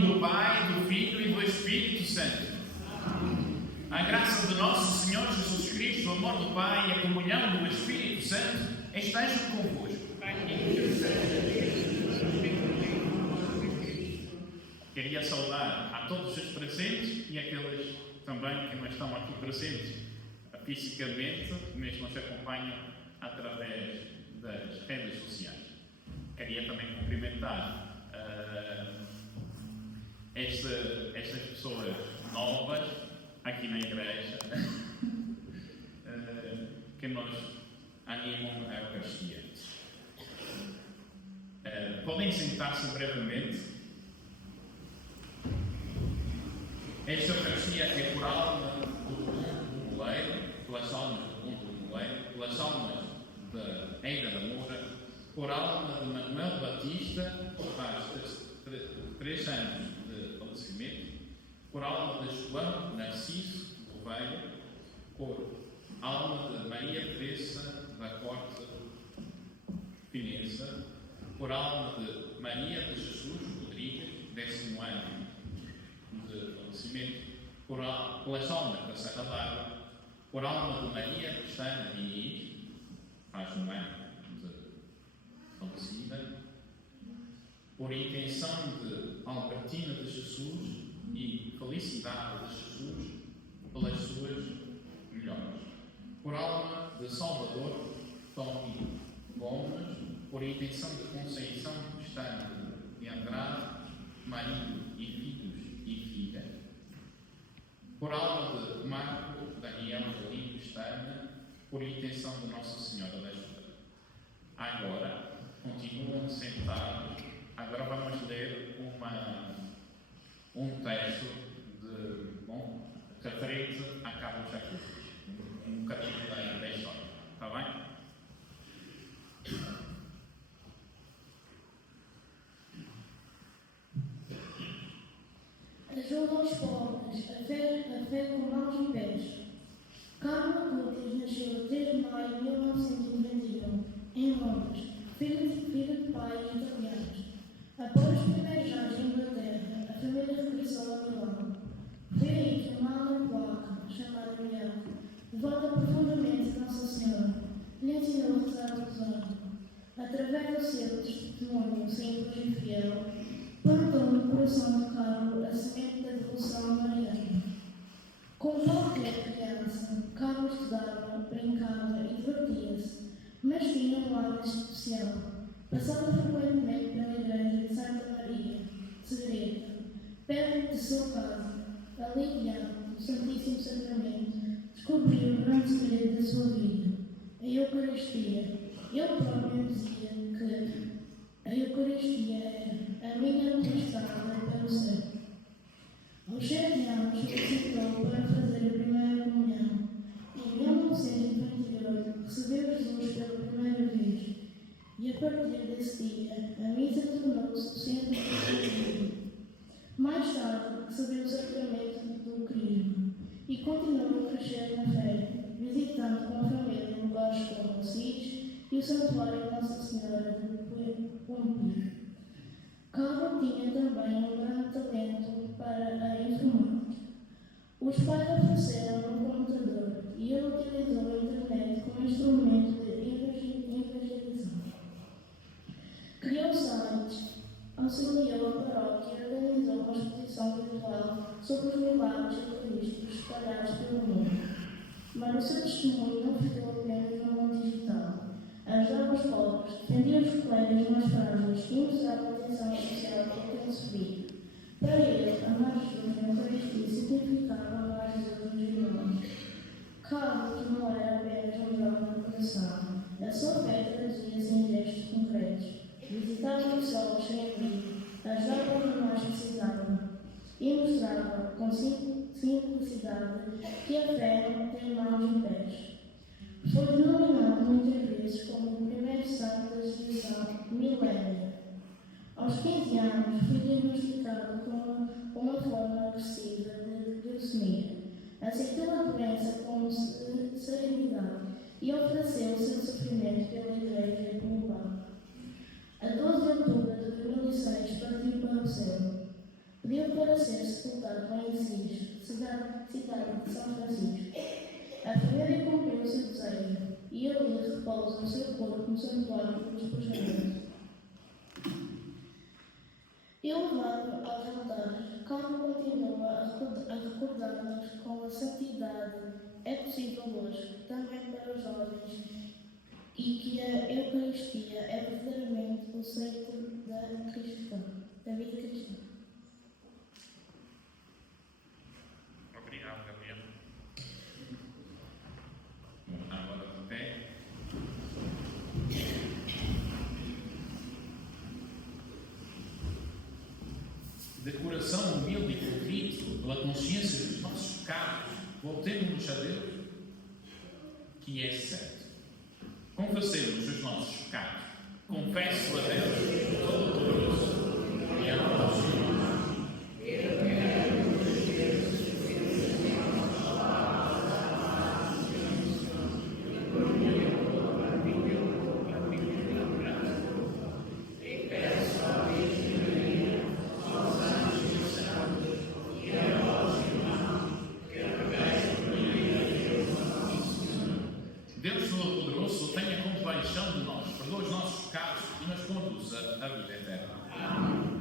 do Pai, do Filho e do Espírito Santo. A graça de nosso Senhor Jesus Cristo, o amor do Pai e a comunhão do Espírito Santo estejam convosco. Queria saudar a todos os presentes e aqueles também que não estão aqui presentes fisicamente, mas nos acompanham através das redes sociais. Queria também cumprimentar estas pessoas novas aqui na igreja que nos animam a Eucaristia. Podem sentar-se brevemente. Esta Eucaristia é por alma do moleiro, pelas almas do moleiro, pelas almas da Eida da Moura, por alma de Manuel Batista, que faz 3 anos de falecimento, por alma de João Narciso Gouveia, por alma de Maria Teresa da Corte Finense, por alma de Maria de Jesus Rodrigues, 10º ano de falecimento, pelas almas da Serra d'Água, por alma de Maria Cristana Diniz, faz 1 ano de falecida, por intenção de Albertina de Jesus e Felicidade de Jesus, pelas suas melhores. Por alma de Salvador Tony Gomes, por intenção de Conceição Cristana de Andrade, marido e filhos e filha. Por alma de Marco Daniel Galino Cristana, por intenção de Nossa Senhora da Ajuda. Agora, continuam sentados. Agora vamos ler um texto referente a Carlos Acutis, um capítulo da história. Está bem? Ajuda aos pobres, a fé com mãos e pés. Carlos Acutis nasceu a 3 de maio de 1991, em Londres, filho de pais italianos. Após os primeiros anos em Inglaterra, a família regressou a Milão. Foi aí que uma alma polaca, chamada Miana, devota profundamente a Nossa Senhora, lhe ensinou a rezar o rosário. Através do seu testemunho simples e fiel, plantou no coração de Carlos a semente da devoção mariana. Como qualquer criança, Carlos estudava, brincava e divertia-se, mas tinha um lado especial. Passava frequentemente pela igreja de Santa Maria, Segreta, perto de sua casa. Ali, diante do Santíssimo Sacramento, descobriu o grande segredo da sua vida, a Eucaristia. Ele próprio dizia que a Eucaristia era a minha estrada para o céu. Aos 7 anos, solicitou para fazer a primeira comunhão. Em 1928, recebeu Jesus pela primeira vez. E a partir desse dia, a missa tornou-se o centro da sua vida. Mais tarde, recebeu o sacramento do Crisma e continuou a crescer na fé, visitando com a família lugares como Assis e o Santuário de Nossa Senhora de Pompir. Carlos tinha também um grande talento para a informática. Os pais ofereceram um computador e ele utilizou a internet como instrumento de evangelização. Criou sites, auxiliou a paróquia e organizou uma exposição visual sobre os milagres eucarísticos espalhados pelo mundo. Mas o seu testemunho não ficou apenas no mundo digital. Ajudava os pobres, defendia os colegas mais frágeis e mostrava a atenção social que ele recebia. Para ele, amar Jesus na Eucaristia significava amar Jesus nos irmãos. Carlos não era apenas um jovem coração. A sua fé traduzia-se em gestos concretos. Visitava os solos sem abrigo, ajudava os que mais precisavam e mostrava com simplicidade que a fé não tem mãos e pés. Foi denominado muitas vezes como o primeiro santo da geração milénia. Aos 15 anos, foi diagnosticado com uma forma agressiva de leucemia. Aceitou a doença com serenidade e ofereceu o seu sofrimento pela Igreja e pelo Papa. A 12 de outubro de 2006 partiu para o céu. Pediu para ser sepultado em Assis, cidade de São Francisco. A família cumpriu o seu desejo e ali repousa o seu corpo no santuário do despojamento. E levado aos altares, Carmo continua a recordar-nos com a santidade é possível hoje, também para os jovens, e que a Eucaristia é verdadeiramente o centro da vida cristã. Obrigado, Gabriel. Agora de pé. De coração humilde e contrito, pela consciência dos nossos pecados, voltemos-nos a Deus, que é certo. Confessemos os nossos pecados. Confesso a Deus Todo-Poderoso e a vós, irmãos. Deus Todo-Poderoso, tenha compaixão de nós, perdoa os nossos pecados e nos conduza à vida eterna. Amém.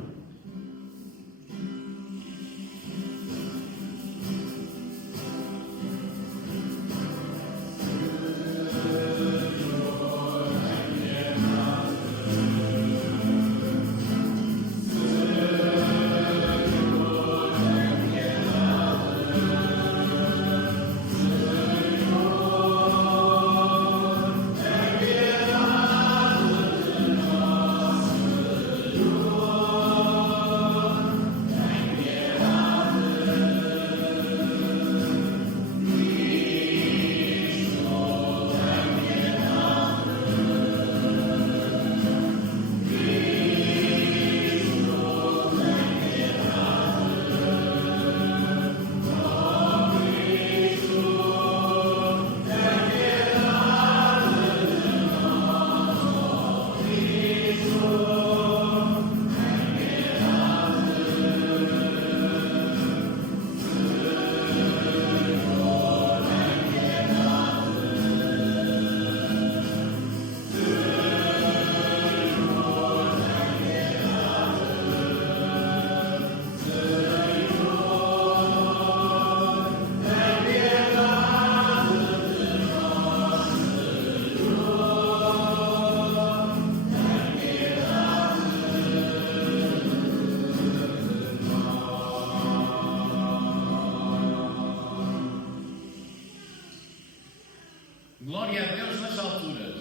Glória a Deus nas alturas.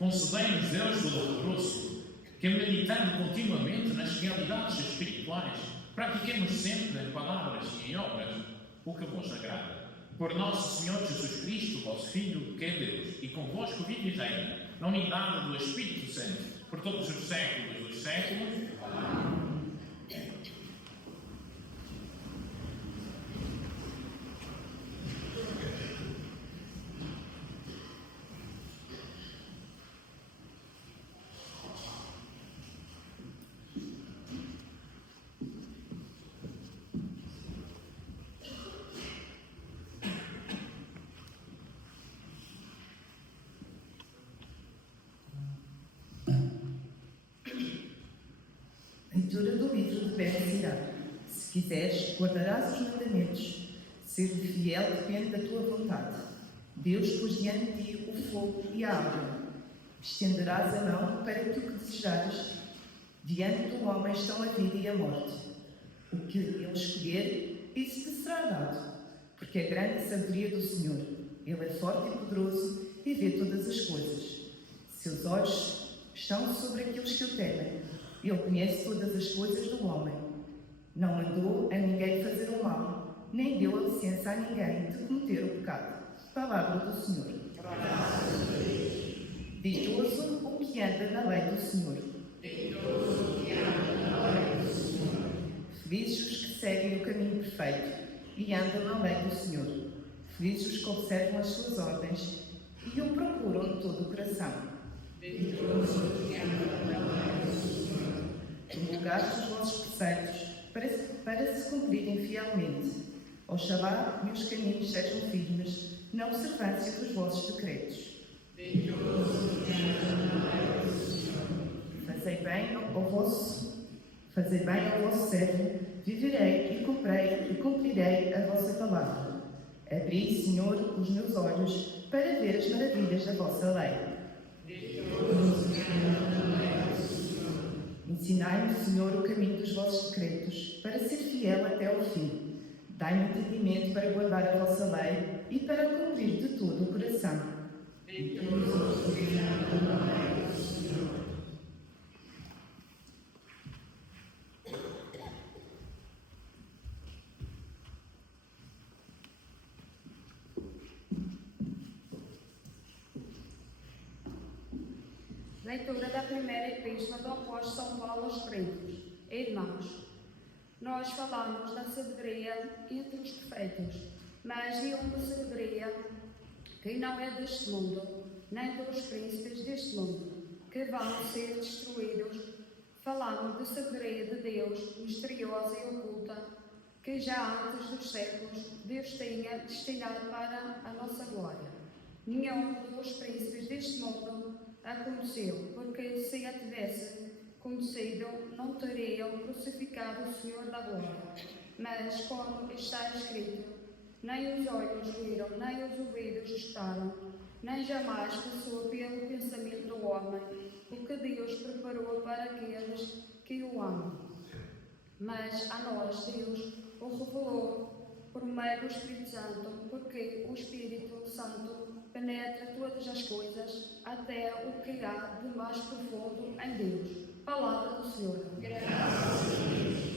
Concedei-nos, Deus Todo-Poderoso, que meditando continuamente nas realidades espirituais, pratiquemos sempre em palavras e em obras o que vos agrada. Por nosso Senhor Jesus Cristo, vosso Filho, que é Deus, e convosco vive e reina, na unidade do Espírito Santo, por todos os séculos dos séculos. Amém. leitura do livro de Ben-Sirá. Se quiseres, guardarás os mandamentos. Ser fiel depende da tua vontade. Deus pôs diante de ti o fogo e a água. Estenderás a mão para tu que desejares. Diante do homem estão a vida e a morte. O que ele escolher, isso te será dado. Porque é grande a sabedoria do Senhor. Ele é forte e poderoso e vê todas as coisas. Seus olhos estão sobre aqueles que o temem. Ele conhece todas as coisas do homem. Não mandou a ninguém fazer o mal, nem deu a licença a ninguém de cometer o pecado. Palavra do Senhor. Ditoso o que anda na lei do Senhor. Felizes os que seguem o caminho perfeito e andam na lei do Senhor. Felizes os que observam as suas ordens e o procuram de todo o coração. Promulgaste os vossos preceitos para se cumprirem fielmente. Ao Shabá e os caminhos sejam firmes na observância dos vossos decretos. Fazei bem ao vosso servo, viverei e cumprirei a vossa palavra. Abri, Senhor, os meus olhos para ver as maravilhas da vossa lei. Ensinai-me, Senhor, o caminho dos vossos decretos, para ser fiel até ao fim. Dai-me entendimento para guardar a vossa lei e para cumprir de todo o coração. Leitura da primeira epístola do apóstolo São Paulo aos Coríntios. Irmãos, nós falamos da sabedoria entre os perfeitos, mas de uma sabedoria que não é deste mundo, nem dos príncipes deste mundo, que vão ser destruídos. Falamos de sabedoria de Deus, misteriosa e oculta, que já antes dos séculos Deus tinha destinado para a nossa glória. Nenhum dos príncipes deste mundo a conheceu, porque se a tivesse conhecido, não teriam crucificado o Senhor da glória. Mas, como está escrito, nem os olhos viram, nem os ouvidos escutaram, nem jamais passou pelo pensamento do homem o que Deus preparou para aqueles que o amam. Mas a nós Deus o revelou por meio do Espírito Santo, porque o Espírito Santo penetra todas as coisas, até o que há de mais profundo em Deus. Palavra do Senhor. Graças a Deus.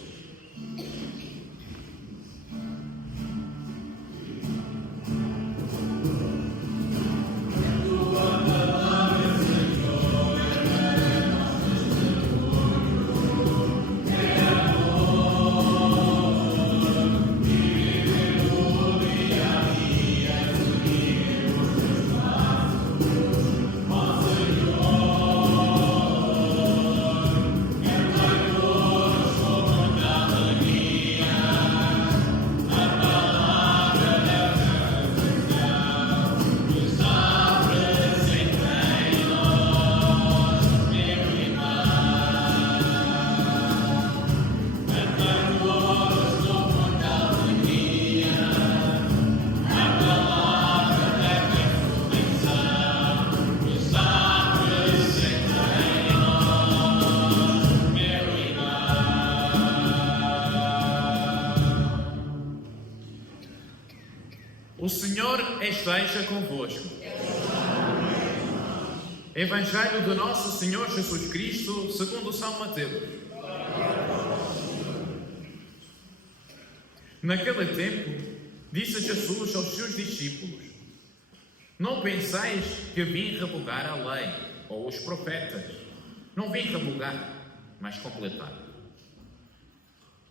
O Senhor esteja convosco. Evangelho do nosso Senhor Jesus Cristo, segundo São Mateus. Naquele tempo, disse Jesus aos seus discípulos: Não penseis que vim revogar a lei ou os profetas. Não vim revogar, mas completar.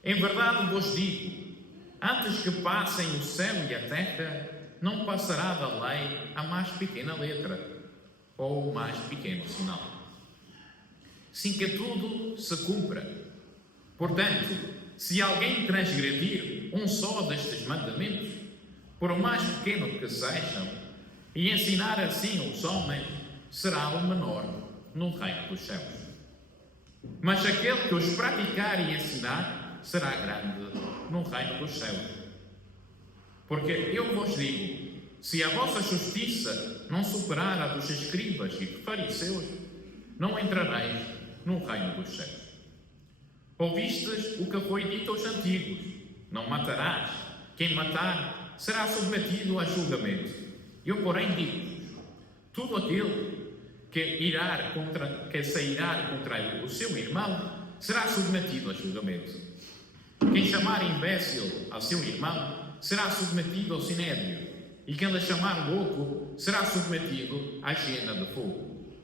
Em verdade vos digo, antes que passem o céu e a terra, não passará da lei a mais pequena letra ou o mais pequeno sinal, sem que tudo se cumpra. Portanto, se alguém transgredir um só destes mandamentos, por mais pequeno que sejam, e ensinar assim aos homens, será o menor no reino dos céus. mas aquele que os praticar e ensinar será grande no reino dos céus. Porque eu vos digo, se a vossa justiça não superar a dos escribas e fariseus, não entrareis no reino dos céus. Ouvistes o que foi dito aos antigos: não matarás. Quem matar será submetido a julgamento. Eu, porém, digo-vos: tudo aquele que se irar contra o seu irmão será submetido a julgamento. Quem chamar imbécil ao seu irmão será submetido ao sinédrio, e quem lhe chamar louco será submetido à hiena de fogo.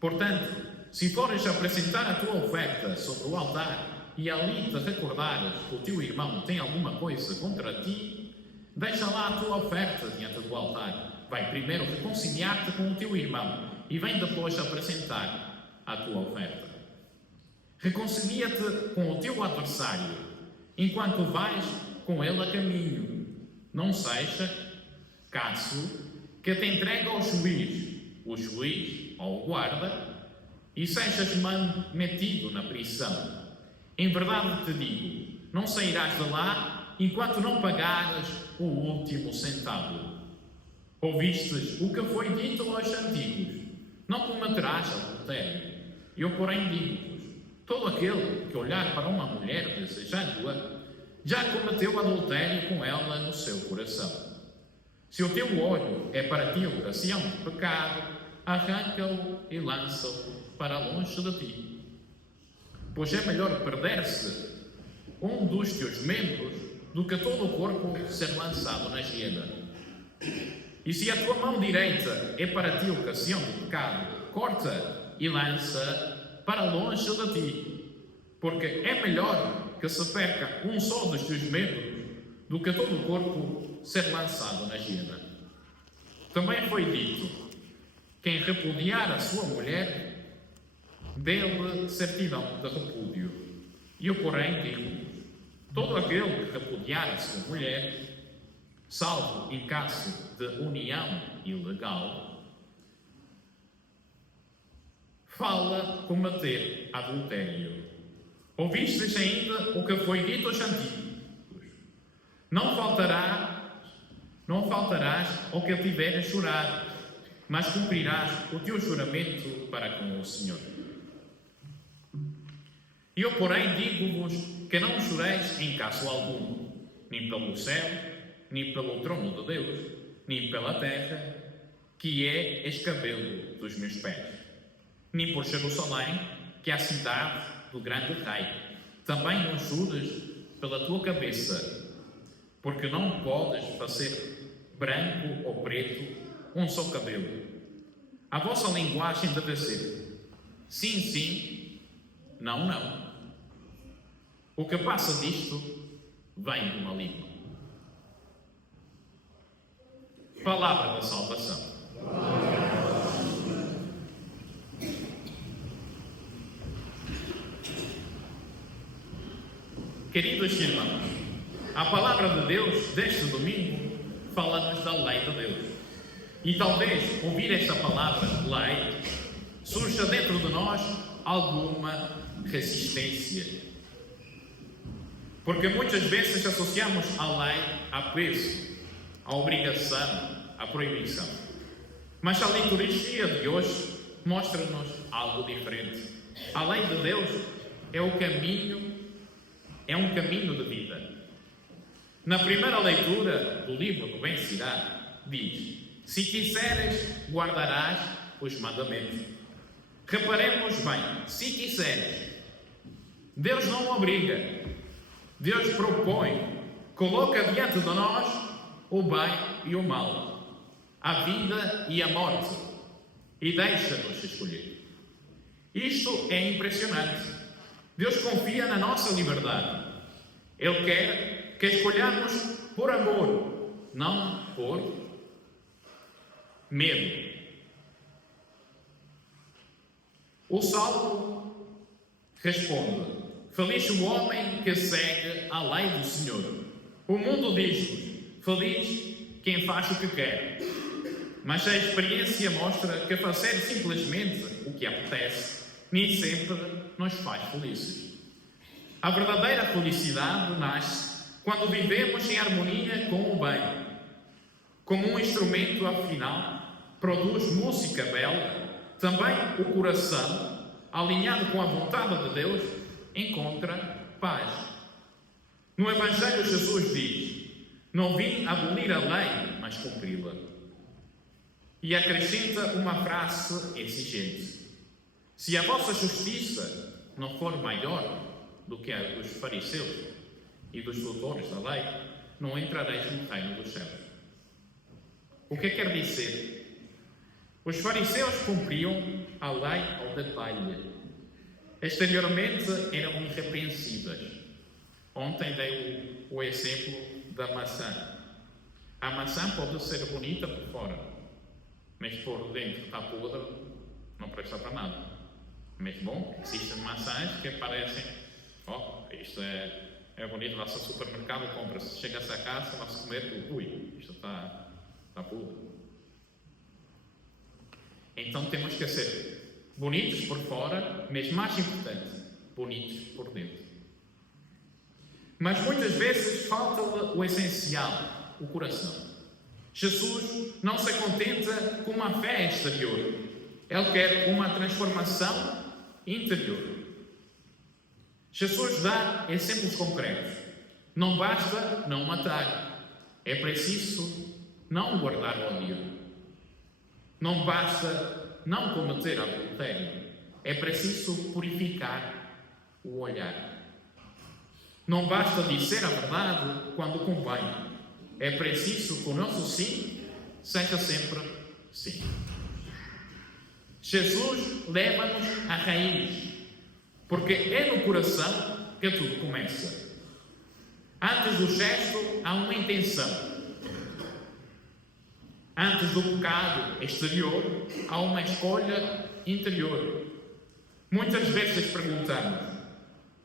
Portanto, se fores apresentar a tua oferta sobre o altar e ali te recordares que o teu irmão tem alguma coisa contra ti, deixa lá a tua oferta diante do altar. Vai primeiro reconciliar-te com o teu irmão e vem depois apresentar a tua oferta. Reconcilia-te com o teu adversário enquanto vais com ele a caminho. Não seja caso que te entregue ao juiz, o juiz ao guarda, e sejas metido na prisão. Em verdade te digo, não sairás de lá enquanto não pagares o último centavo. Ouvistes o que foi dito aos antigos: não cometerás adultério. Eu, porém, digo-vos: todo aquele que olhar para uma mulher desejando-a, já cometeu adultério com ela no seu coração. Se o teu olho é para ti ocasião de pecado, arranca-o e lança-o para longe de ti. Pois é melhor perder-se um dos teus membros do que todo o corpo ser lançado na hiena. E se a tua mão direita é para ti ocasião de pecado, corta e lança para longe de ti. Porque é melhor que se perca um só dos teus membros do que todo o corpo ser lançado na hiena. Também foi dito: quem repudiar a sua mulher, dê-lhe certidão de repúdio. E eu, porém, digo: todo aquele que repudiar a sua mulher, salvo em caso de união ilegal, fala cometer adultério. Ouvistes ainda o que foi dito aos antigos: não faltarás ao que tiveres jurado, mas cumprirás o teu juramento para com o Senhor. Eu, porém, digo-vos que não jureis em caso algum, nem pelo céu, nem pelo trono de Deus, nem pela terra, que é escabelo dos meus pés, nem por Jerusalém, que é a cidade do grande rei. Também não jures pela tua cabeça, porque não podes fazer branco ou preto um só cabelo. A vossa linguagem deve ser sim, sim, não, não. O que passa disto vem do maligno. Palavra da salvação. Queridos irmãos, a palavra de Deus deste domingo fala-nos da lei de Deus. E talvez ouvir esta palavra, lei, surja dentro de nós alguma resistência. Porque muitas vezes associamos a lei a peso, a obrigação, a proibição. Mas a liturgia de hoje mostra-nos algo diferente. A lei de Deus é um caminho de vida. Na primeira leitura do livro do Bem-Sirar, diz: se quiseres, guardarás os mandamentos. Reparemos bem, se quiseres. Deus não obriga. Deus propõe, coloca diante de nós o bem e o mal, a vida e a morte, e deixa-nos escolher. Isto é impressionante. Deus confia na nossa liberdade. Ele quer que escolhamos por amor, não por medo. O Salmo responde: feliz o homem que segue a lei do Senhor. O mundo diz-nos: feliz quem faz o que quer. Mas a experiência mostra que fazer simplesmente o que apetece nem sempre nos faz felizes. A verdadeira felicidade nasce quando vivemos em harmonia com o bem. Como um instrumento, afinal, produz música bela, também o coração, alinhado com a vontade de Deus, encontra paz. No Evangelho, Jesus diz: não vim abolir a lei, mas cumpri-la. E acrescenta uma frase exigente: se a vossa justiça não for maior do que a dos fariseus e dos doutores da lei, não entrareis no reino dos céus. O que quer dizer? Os fariseus cumpriam a lei ao detalhe. Exteriormente eram irrepreensíveis. Ontem dei o exemplo da maçã. A maçã pode ser bonita por fora, mas por dentro está podre, não presta para nada. Mas bom, existem maçãs que parecem, isto é bonito, vai-se ao supermercado, compra-se, chega-se a casa, vai-se comer, isto está podre. Então temos que ser bonitos por fora, mas mais importante, bonitos por dentro. Mas muitas vezes falta o essencial, o coração. Jesus não se contenta com uma fé exterior. Ele quer uma transformação interior. Jesus dá exemplos concretos. Não basta não matar. É preciso não guardar ódio. Não basta não cometer adultério. É preciso purificar o olhar. Não basta dizer a verdade quando convém. É preciso que o nosso sim seja sempre sim. Jesus leva-nos à raiz, porque é no coração que tudo começa. Antes do gesto há uma intenção. Antes do pecado exterior há uma escolha interior. Muitas vezes perguntamos: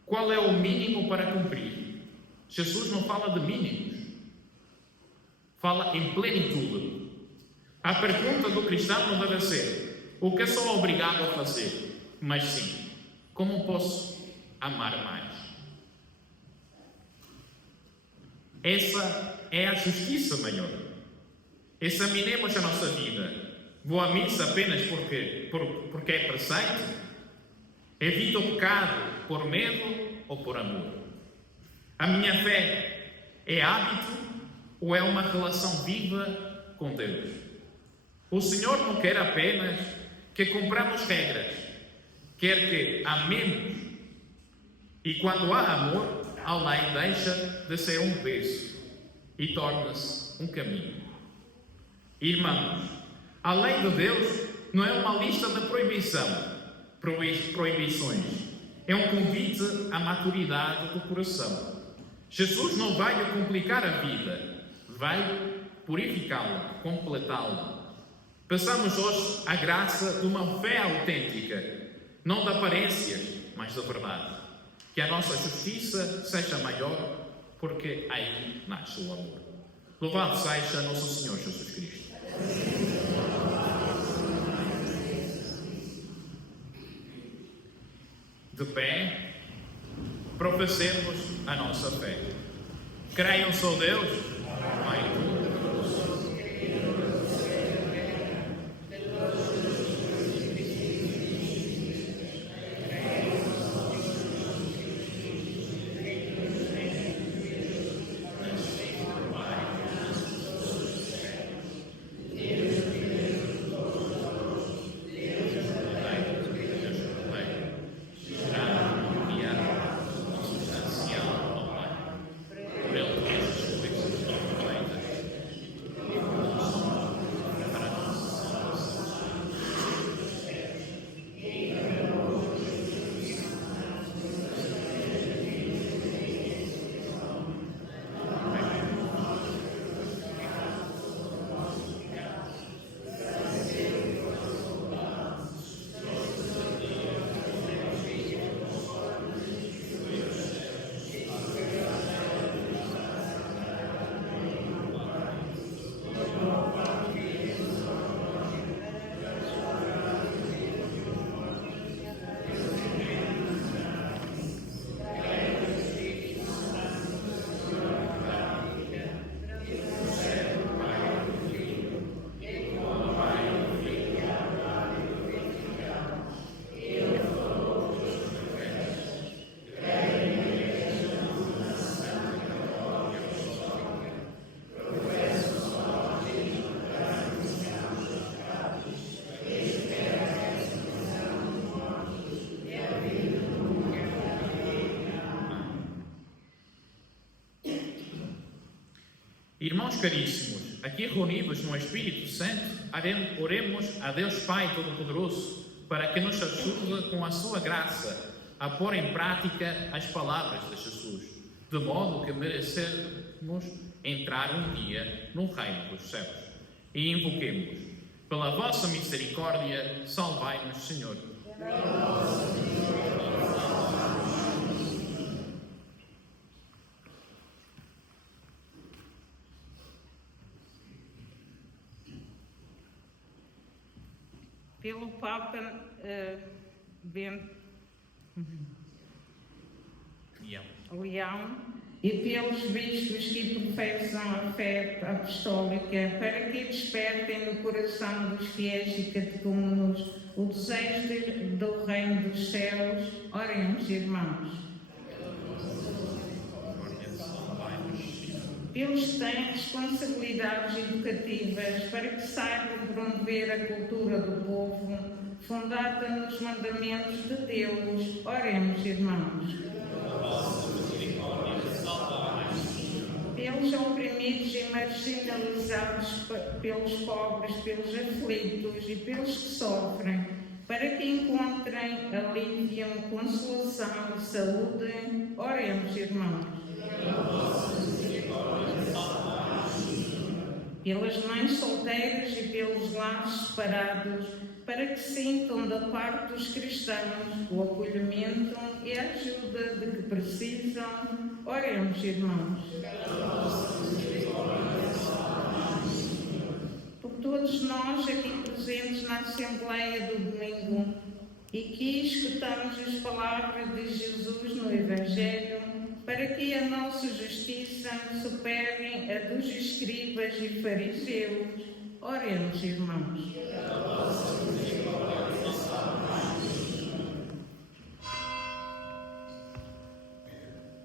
qual é o mínimo para cumprir? Jesus não fala de mínimos, fala em plenitude. A pergunta do cristão não deve ser: o que sou obrigado a fazer? Mas sim, como posso amar mais? Essa é a justiça maior. Examinemos a nossa vida. Vou à missa apenas porque é preceito? Evito o pecado por medo ou por amor? A minha fé é hábito ou é uma relação viva com Deus? O Senhor não quer apenas que cumpramos regras, quer que amemos. E quando há amor, a lei deixa de ser um peso e torna-se um caminho. Irmãos, a lei de Deus não é uma lista de proibições. É um convite à maturidade do coração. Jesus não vai complicar a vida, vai purificá-la, completá-la. Peçamos hoje a graça de uma fé autêntica, não de aparências, mas da verdade. Que a nossa justiça seja maior, porque aí nasce o amor. Louvado seja nosso Senhor Jesus Cristo. De pé, professemos a nossa fé. Creiam só Deus, Pai Todo-Poderoso. Irmãos caríssimos, aqui reunidos no Espírito Santo, oremos a Deus Pai Todo-Poderoso para que nos ajude com a sua graça a pôr em prática as palavras de Jesus, de modo que merecemos entrar um dia no reino dos céus. E invoquemos: pela vossa misericórdia, salvai-nos, Senhor. Pelo Papa Bento Leão e pelos bispos que professam a fé apostólica, para que despertem no coração dos fiéis e catecúmenos o desejo do reino dos céus, oremos, irmãos. Pelos que têm responsabilidades educativas, para que saibam promover a cultura do povo, fundada nos mandamentos de Deus, oremos, irmãos. Pelos oprimidos e marginalizados, pelos pobres, pelos aflitos e pelos que sofrem, para que encontrem alívio, consolação e saúde, oremos, irmãos. Pelas mães solteiras e pelos lares separados, para que sintam da parte dos cristãos o acolhimento e a ajuda de que precisam, oremos, irmãos. Por todos nós aqui presentes na Assembleia do Domingo e que escutamos as palavras de Jesus no Evangelho, para que a nossa justiça supere a dos escribas e fariseus, oremos, irmãos.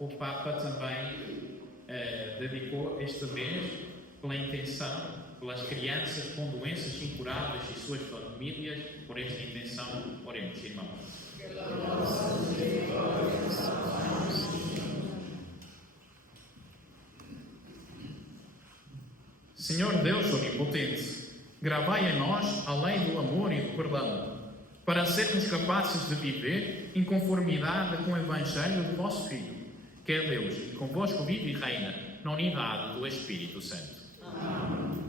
O Papa também dedicou este mês pela intenção, pelas crianças com doenças incuráveis e suas famílias, por esta intenção, oremos, irmãos. Senhor Deus Onipotente, gravai em nós a lei do amor e do perdão, para sermos capazes de viver em conformidade com o Evangelho do vosso Filho, que é Deus, e convosco vive e reina na unidade do Espírito Santo. Amém.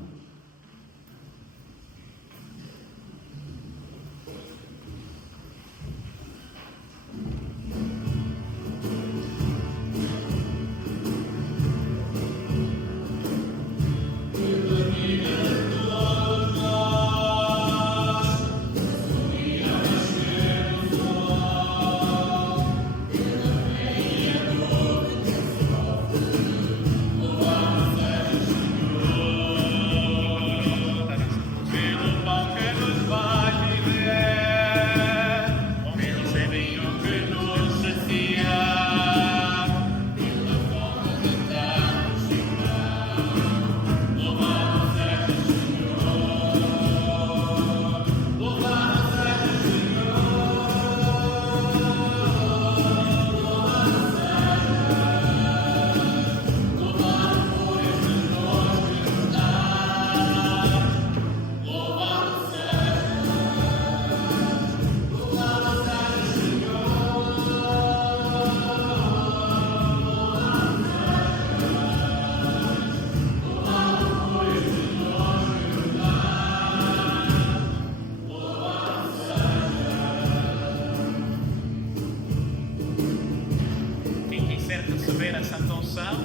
Receber a Santa Unção,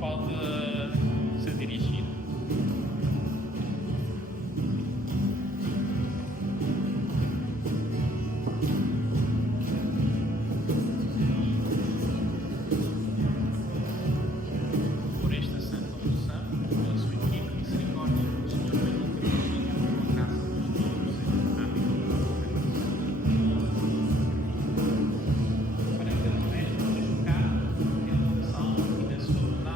pode se dirigir. Por esta Santa Unção, pela sua infinita misericórdia, o Senhor vai nunca pedir a graça dos Deus. Amém. Para que ele veja o pecado, e da sua bondade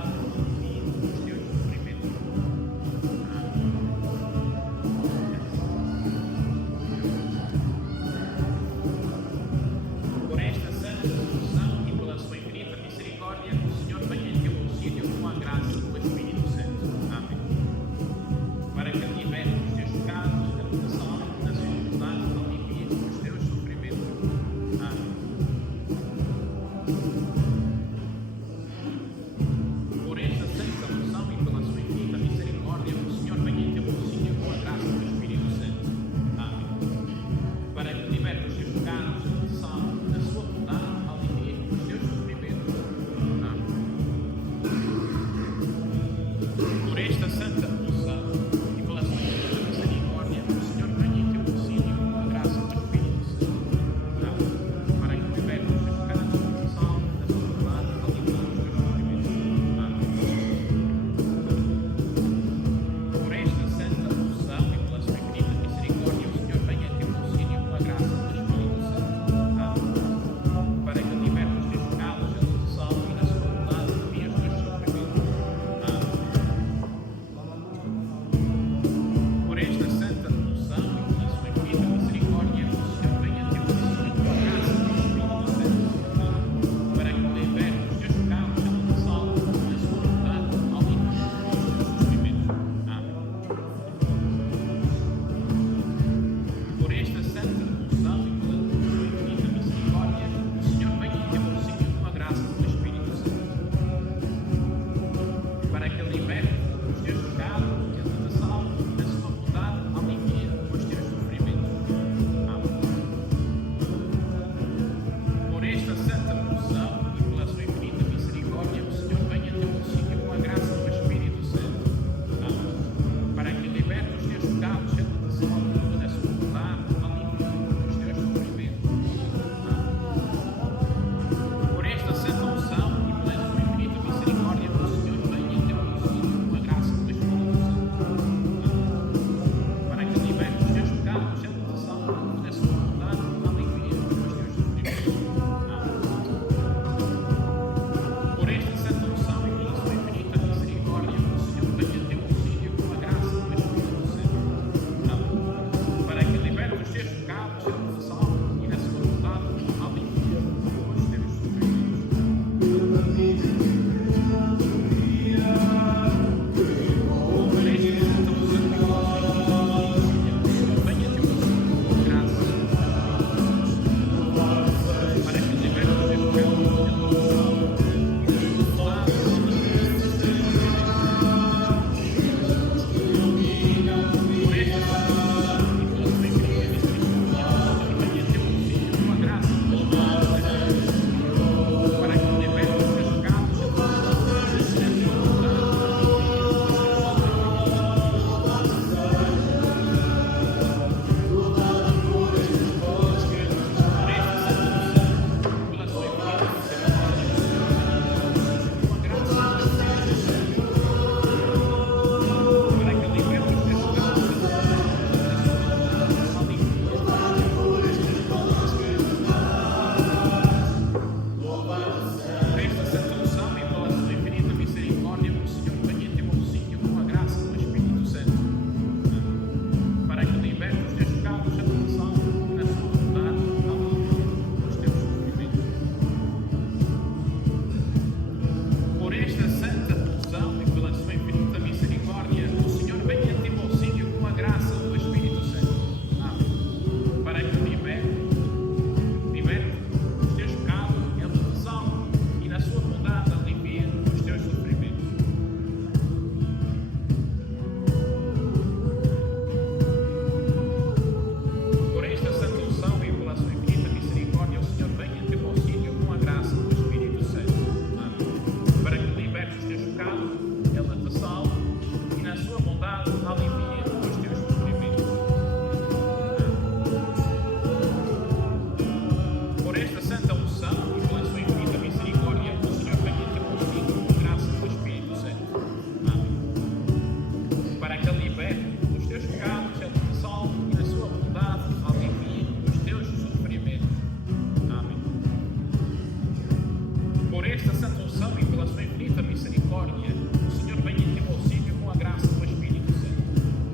misericórdia, o Senhor venha em teu auxílio com a graça do Espírito Santo.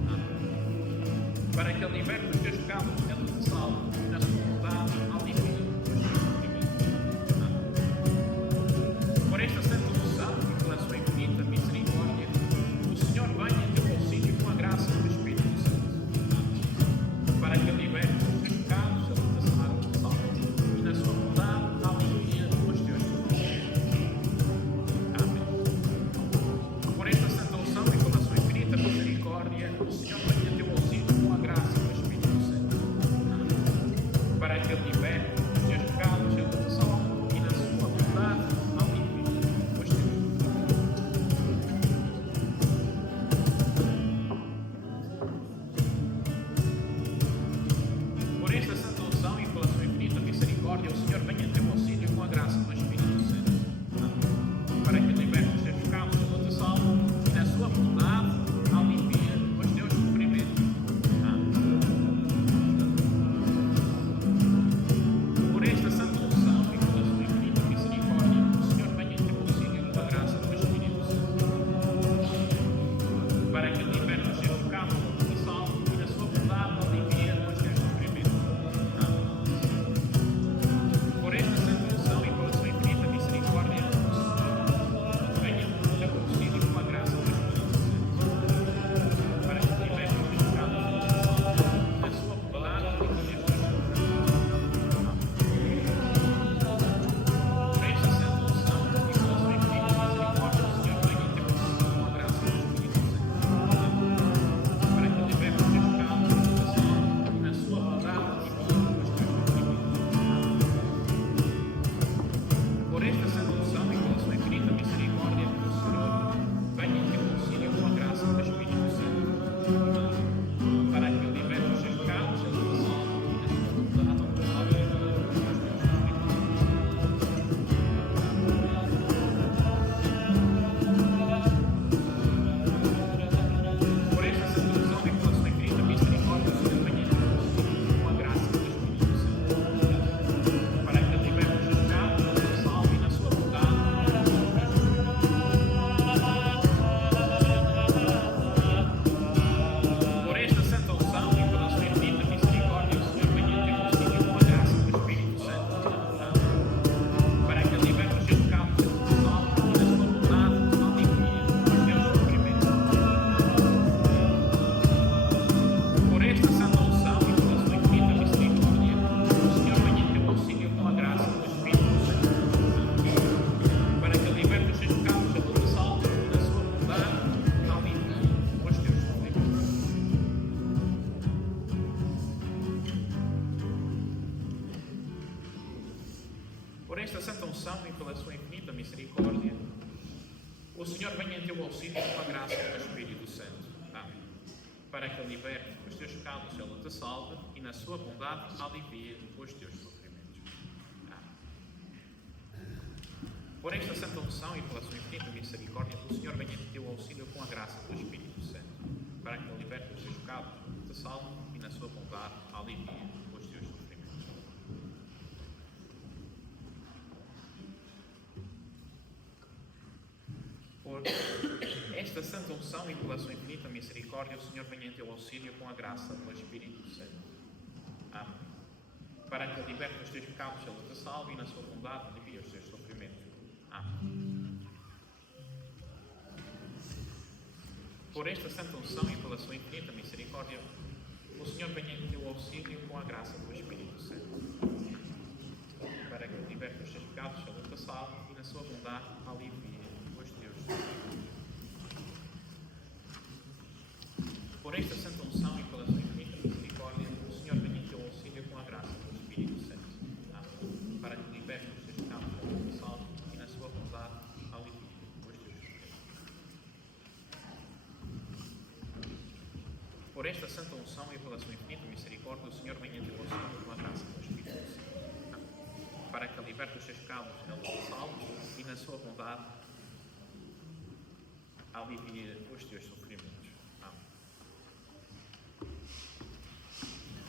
Amém. Para que ele liberte os teus pecados, ele te salve e na sua bondade alivie os teus sofrimentos. Amém. Por esta santa unção e pela sua infinita misericórdia, o Senhor venha em teu auxílio com a graça do Espírito Santo. Amém. Para que ele liberte os teus pecados, ele te salve e na sua bondade alivie os teus sofrimentos. Amém. Por esta santa unção e pela sua infinita misericórdia, o Senhor venha em teu auxílio com a graça do Espírito Santo. Amém. Para que ele liberte os teus pecados, ele te salve e na sua bondade alivie os teus sofrimentos. Por esta santa unção e pela sua infinita misericórdia, o Senhor venha em teu auxílio com a graça do Espírito Santo. Amém. Para que liberte os teus pecados, ele te salve e na sua bondade alivie os teus sofrimentos. Amém. Por esta santa unção e pela sua infinita misericórdia, o Senhor venha em teu auxílio com a graça do Espírito Santo. Para que liberte os teus pecados, ele te salve e na sua bondade alivie os teus sofrimentos. Amém. Por esta santa unção e pela sua infinita misericórdia, o Senhor venha em teu auxílio com a graça do Espírito Santo. Para que liberte os teus pecados, ele te salve e na sua bondade alivie os teus sofrimentos. Por esta santa unção e pela sua infinita misericórdia, o Senhor venha em teu auxílio com a graça do Espírito Santo. Para que liberte os teus pecados, ele te salve e na sua bondade alivie os teus sofrimentos. Por esta santa unção e pela sua infinita misericórdia, o Senhor venha em teu auxílio com a graça do Espírito Santo. Para que liberte os teus pecados, ele te salve e na sua bondade alivie os teus sofrimentos. Por esta santa unção e pela sua infinita misericórdia, o Senhor venha em teu auxílio com a graça do Espírito Santo. Para que liberte os teus pecados, ele te salve e na sua bondade alivie os teus sofrimentos. Por esta santa unção e pela sua infinita misericórdia, o Senhor venha em teu auxílio com a graça do Espírito Santo. Para que liberte os teus pecados, ele te salve e na sua bondade alivie os teus sofrimentos. Por esta santa unção e pela sua infinita misericórdia, o Senhor venha em teu auxílio com a graça do Espírito Santo. Para que liberte os teus pecados, ele te salve e na sua bondade alivie os teus sofrimentos. Por esta santa unção e pela sua infinita misericórdia, o Senhor venha em teu auxílio com a graça do Espírito Santo. Amém. Para que liberte os teus pecados, ele te salve e na sua bondade alivie os teus sofrimentos. Amém. Por esta santa unção e pela sua infinita misericórdia, o Senhor venha em teu auxílio com a graça do Espírito Santo. Para que liberte os teus pecados, ele te salve e na sua bondade alivie os teus sofrimentos. Por esta santa unção e pela sua infinita misericórdia, o Senhor venha em teu auxílio com a graça do Espírito Santo. Amém. Para que liberte os teus pecados, ele te salve e na sua bondade alivie os teus sofrimentos. Amém. Por esta santa unção e pela sua infinita misericórdia, o Senhor venha em teu auxílio com a graça do Espírito Santo. Para que liberte os teus pecados, ele te salve e na sua bondade alivie os teus sofrimentos. Por esta santa unção e pela sua infinita misericórdia, o Senhor venha em teu auxílio com a graça do Espírito Santo. Amém. Para que liberte os teus pecados, ele te salve e na sua bondade alivie os teus sofrimentos. Por esta santa unção e pela sua infinita misericórdia, o Senhor venha em teu auxílio com a graça do Espírito Santo. Amém. Para que liberte os teus pecados, ele te salve e na sua bondade alivie os teus sofrimentos.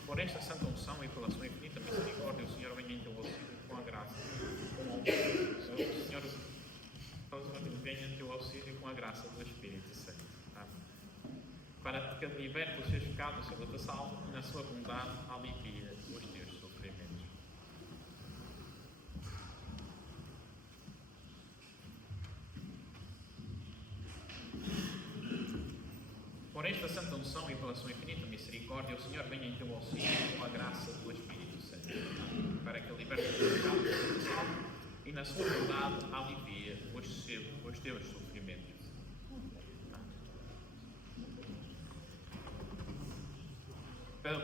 Por esta santa unção e pela sua infinita misericórdia, o Senhor venha em teu auxílio com a graça. O Senhor venha em teu auxílio que ele liberte os seus pecados, ele te salve e na sua bondade alivia os teus sofrimentos. Por esta santa unção e pela sua infinita misericórdia, o Senhor venha em teu auxílio com a graça do Espírito Santo, para que ele liberte os teus pecados, ele te salve e na sua bondade alivia os teus sofrimentos.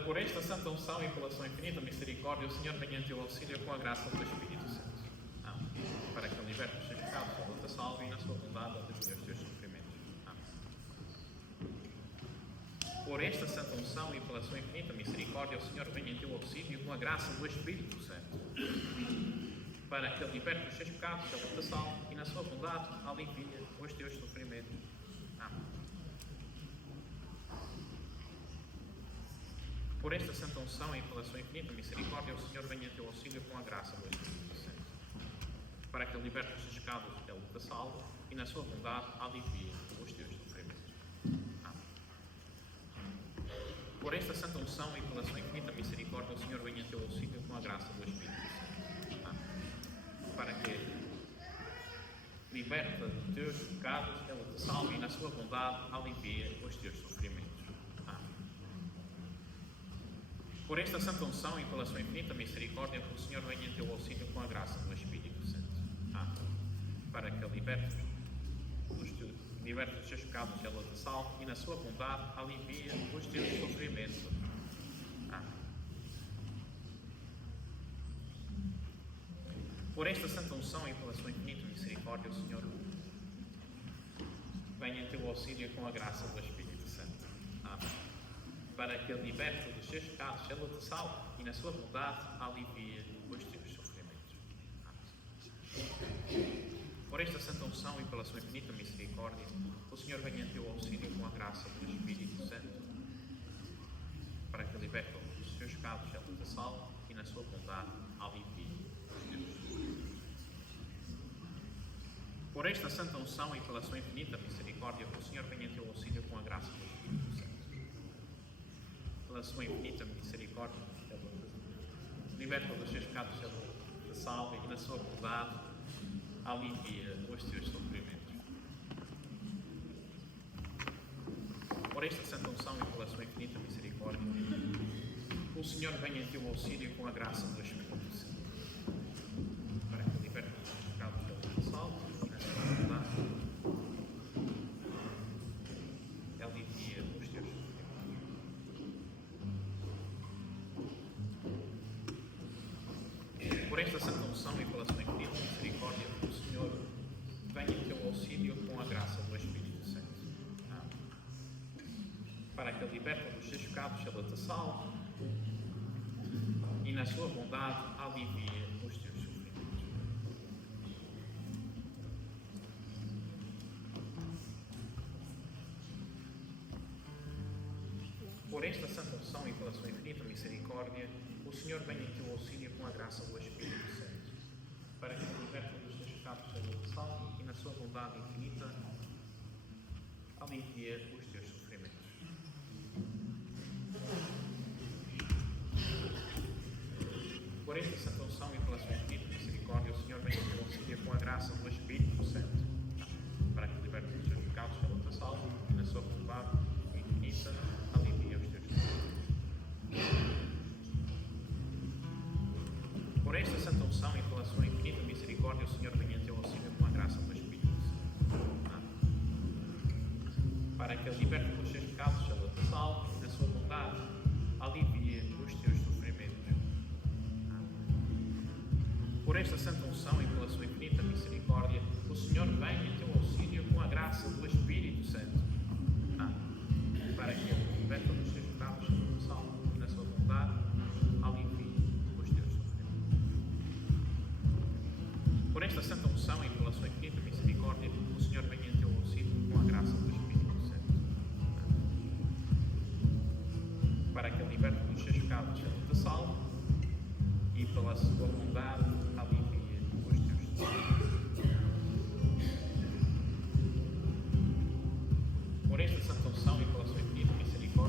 Por esta santa unção e pela sua infinita misericórdia, o Senhor venha em teu auxílio com a graça do Espírito Santo. Amém. Para que ele liberte os teus pecados, ele te salve e na sua bondade alivia os teus sofrimentos. Amém. Por esta santa unção e pela sua infinita misericórdia, o Senhor venha em teu auxílio com a graça do Espírito Santo. Para que ele liberte os teus pecados, ele te salve e na sua bondade alivia os teus sofrimentos. Amém. Por esta santa unção e pela sua infinita misericórdia, o Senhor venha em teu auxílio com a graça do Espírito Santo. Para que ele liberte os teus pecados, ele te salve e na sua bondade alivia os teus sofrimentos. Amém. Por esta santa unção e pela sua infinita misericórdia, o Senhor venha em teu auxílio com a graça do Espírito Santo. Amém. Para que liberta os teus pecados, ele te salve e na sua bondade alivia os teus sofrimentos. Por esta santa unção e pela sua infinita misericórdia, o Senhor venha em teu auxílio com a graça do Espírito Santo. Amém. Para que liberte os teus pecados, ele te salve e na sua bondade alivia os teus sofrimentos. Amém. Por esta santa unção e pela sua infinita misericórdia, o Senhor venha em teu auxílio com a graça do Espírito Santo. Amém. Para que ele liberte dos teus pecados, ele te salve e na sua bondade alivia os teus sofrimentos. Amém. Por esta santa unção e pela sua infinita misericórdia, o Senhor venha em teu auxílio com a graça do Espírito Santo. Para que liberte dos teus pecados, ele te salve e na sua bondade alivia os teus sofrimentos. Por esta santa unção e pela sua infinita misericórdia, o Senhor venha em teu auxílio com a graça do Espírito Santo. Pela sua infinita misericórdia, liberta dos teus pecados, te salve e na sua bondade alivia os teus sofrimentos. Por esta santa unção e pela sua infinita misericórdia, o Senhor venha em teu auxílio com a graça do Espírito Santo. Para que liberte dos teus pecados, te salve e na sua bondade alivia os teus sofrimentos. Por esta santa unção e pela sua infinita misericórdia, o Senhor venha em teu auxílio com a graça do Espírito Santo. Amém. Para que liberte dos teus pecados, ele te salve e na sua bondade alivia os teus sofrimentos. Por esta santa unção e pela sua infinita misericórdia, o Senhor venha em teu auxílio com a graça do Espírito Santo, para que liberte dos teus pecados, ele te salve e na sua bondade infinita alivia os teus sofrimentos. Por esta santa unção e pela sua infinita misericórdia, o Senhor venha em teu auxílio com a graça do Espírito Santo, para que liberte dos teus pecados, ele te salve e na sua bondade infinita alivia os teus sofrimentos. Por esta santa unção e pela sua infinita misericórdia, o Senhor venha em teu auxílio com a graça do Espírito Santo. Amém. Para que ele liberte dos teus pecados, ele te salve e na sua bondade alivia os teus sofrimentos. Amém. Por esta santa unção e pela sua infinita misericórdia, o Senhor venha em teu auxílio com a graça do Espírito Santo. Amém. Para que ele liberte dos teus pecados, ele te salve e na sua bondade alivia os teus sofrimentos. Por esta santa unção e pela sua infinita misericórdia, o Senhor venha em teu auxílio com a graça do Espírito Santo. Para que ele liberte dos teus pecados, ele te salve e pela sua bondade alivia os teus sofrimentos. Por esta santa unção e pela sua infinita misericórdia,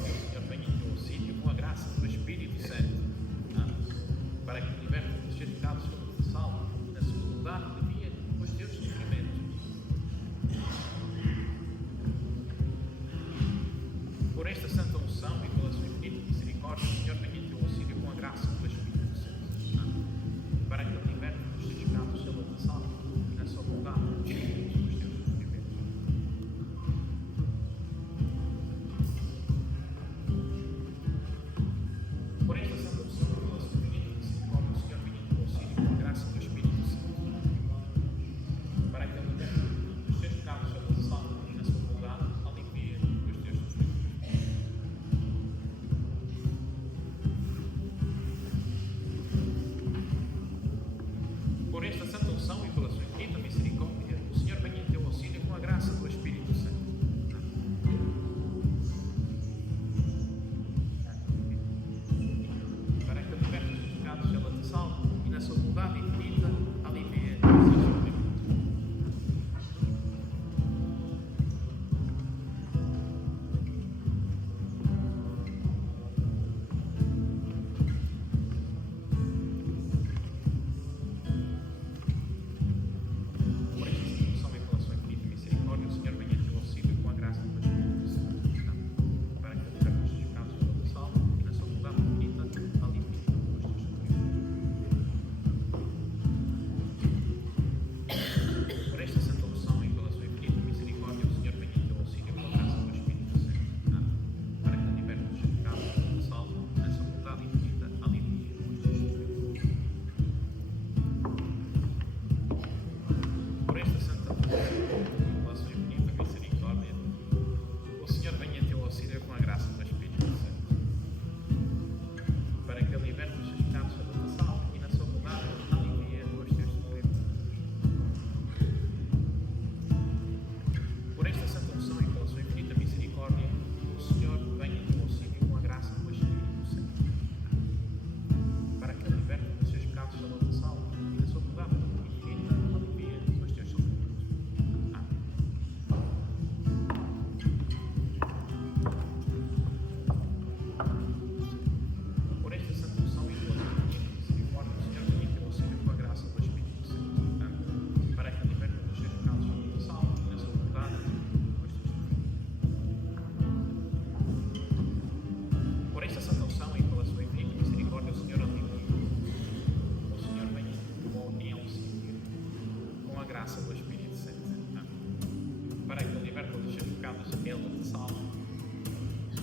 graça do Espírito Santo. Amém. Para que Ele liberte dos seus pecados, Ele te salve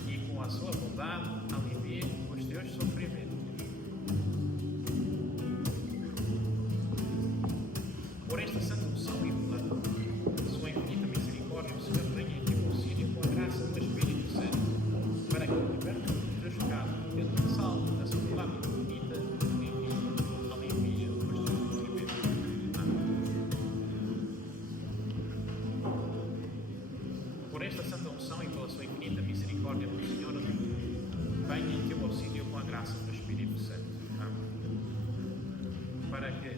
e com a sua bondade alivie os teus sofrimentos. Por esta santa unção e pela sua infinita misericórdia, o Senhor venha em teu auxílio com a graça do Espírito Santo, para que Ele liberte dos teus pecados, Ele te salve na sua bondade infinita, alivie os teus sofrimentos. Amém. Por esta santa unção e pela sua infinita misericórdia, o Senhor venha em teu auxílio com a graça do Espírito Santo. Amém. Para que,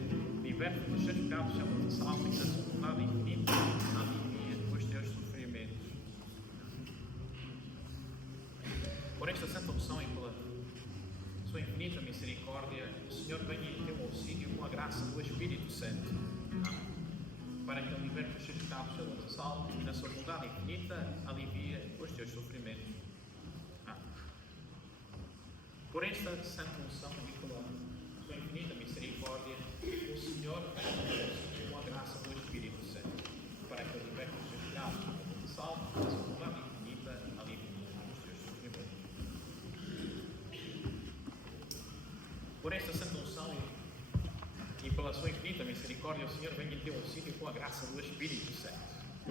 liberte dos seus pecados, Ele te salve e da sua bondade infinita, alivie os teus sofrimentos. Por esta santa unção e pela sua infinita misericórdia, o Senhor venha em teu auxílio com a graça do Espírito Santo. Amém. Para que Ele liberte dos seus pecados, Ele te salve e na sua bondade infinita, alivie os teus sofrimentos. Amém. Por esta santa unção e pela sua infinita misericórdia, o Senhor venha em teu auxílio com a graça do Espírito Santo. Para que Ele liberte dos seus pecados, Ele te salve e na sua bondade infinita, alivie os teus sofrimentos. Por esta santa unção e pela sua infinita misericórdia, o Senhor venha em teu auxílio com a graça do Espírito Santo.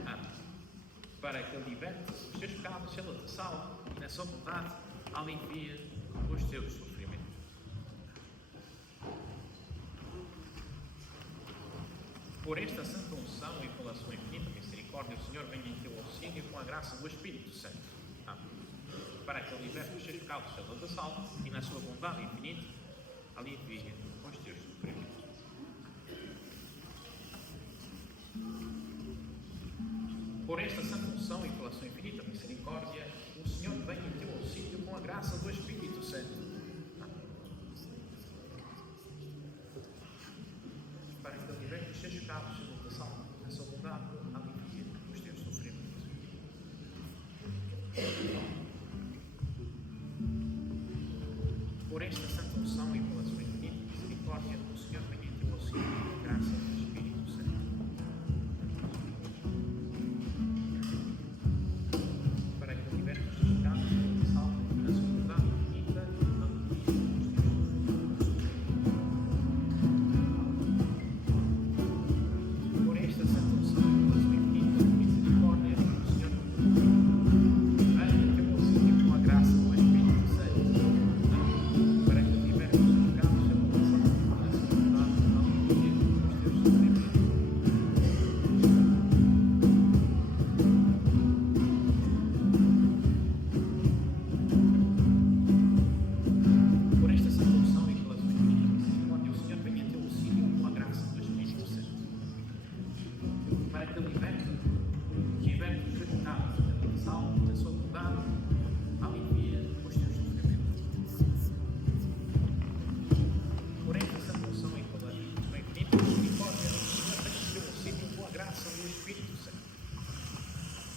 Amém. Para que Ele liberte os teus pecados, Ele te salve e na sua bondade alivie os teus sofrimentos. Por esta santa unção e pela sua infinita misericórdia, o Senhor venha em teu auxílio com a graça do Espírito Santo. Amém. Para que Ele liberte os teus pecados, Ele te salve e na sua bondade infinita alivie os teus sofrimentos. Por esta santa unção e pela sua infinita misericórdia, o Senhor venha em teu auxílio com a graça do Espírito Santo. Amém. Para que Ele liberte os teus pecados, Ele te salve e na sua bondade alivie os teus sofrimentos. Por esta santa unção e pela sua infinita misericórdia, o Senhor venha em teu auxílio com a graça do Espírito Santo. Para que Ele liberte os teus pecados, Ele te salve e na sua bondade infinita alivie os teus sofrimentos. Por esta santa unção e pela sua infinita misericórdia, o Senhor venha em teu auxílio com a graça do Espírito Santo. Para que Ele liberte os teus pecados, Ele te salve e na sua bondade alivie os teus sofrimentos. Por esta santa unção e pela sua infinita misericórdia, o Senhor venha em teu auxílio com a graça do Espírito Santo.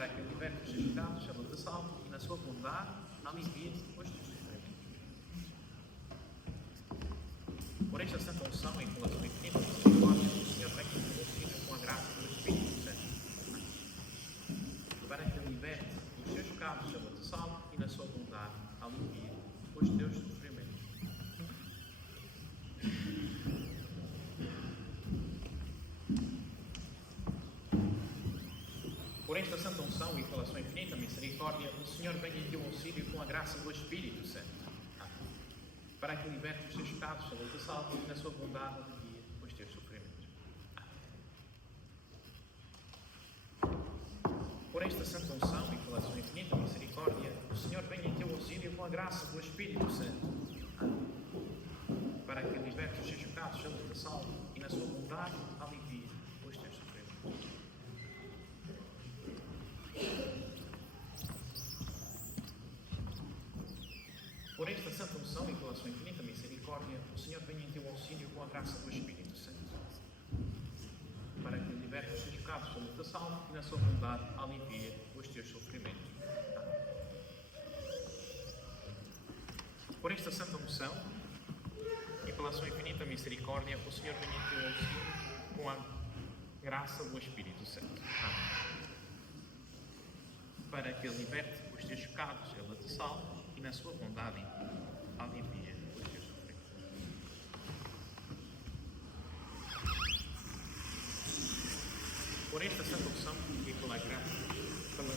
Para que Ele liberte os teus pecados, Ele te salve e na sua bondade alivie os teus sofrimentos. Por esta santa unção e pela sua infinita misericórdia, o Senhor venha em teu auxílio com a graça do Espírito Santo. Para que Ele liberte os teus pecados, Ele te salve e na sua bondade alivie os teus sofrimentos. Por esta santa unção e pela sua infinita misericórdia, o Senhor venha em teu auxílio com a graça do Espírito Santo. Para que Ele liberte os teus pecados, Ele te salve e na sua bondade alivie os teus sofrimentos. Por esta santa unção e pela sua infinita misericórdia, o Senhor venha em teu auxílio com a graça do Espírito Santo. Amém. Para que liberte os teus pecados, Ele te salve e na sua bondade alivie os teus sofrimentos. Amém. Por esta santa unção e pela sua infinita misericórdia, o Senhor venha em teu auxílio com a graça do Espírito Santo. Amém. Para que liberte os teus pecados, Ele te salve e na sua bondade alivie os teus sofrimentos. Por esta santa unção e pela sua infinita misericórdia, o Senhor venha em teu auxílio com a graça do Espírito Santo. Para que liberte os teus pecados, Ele te salve e na sua bondade alivie os teus sofrimentos. Por esta santa unção e pela sua infinita misericórdia, o Senhor venha em teu auxílio com a graça do Espírito Santo. Amém. Para que Ele liberte os teus pecados, Ele te salve e na sua bondade alivia os teus sofrimentos. Por esta santa unção e pela graça, pela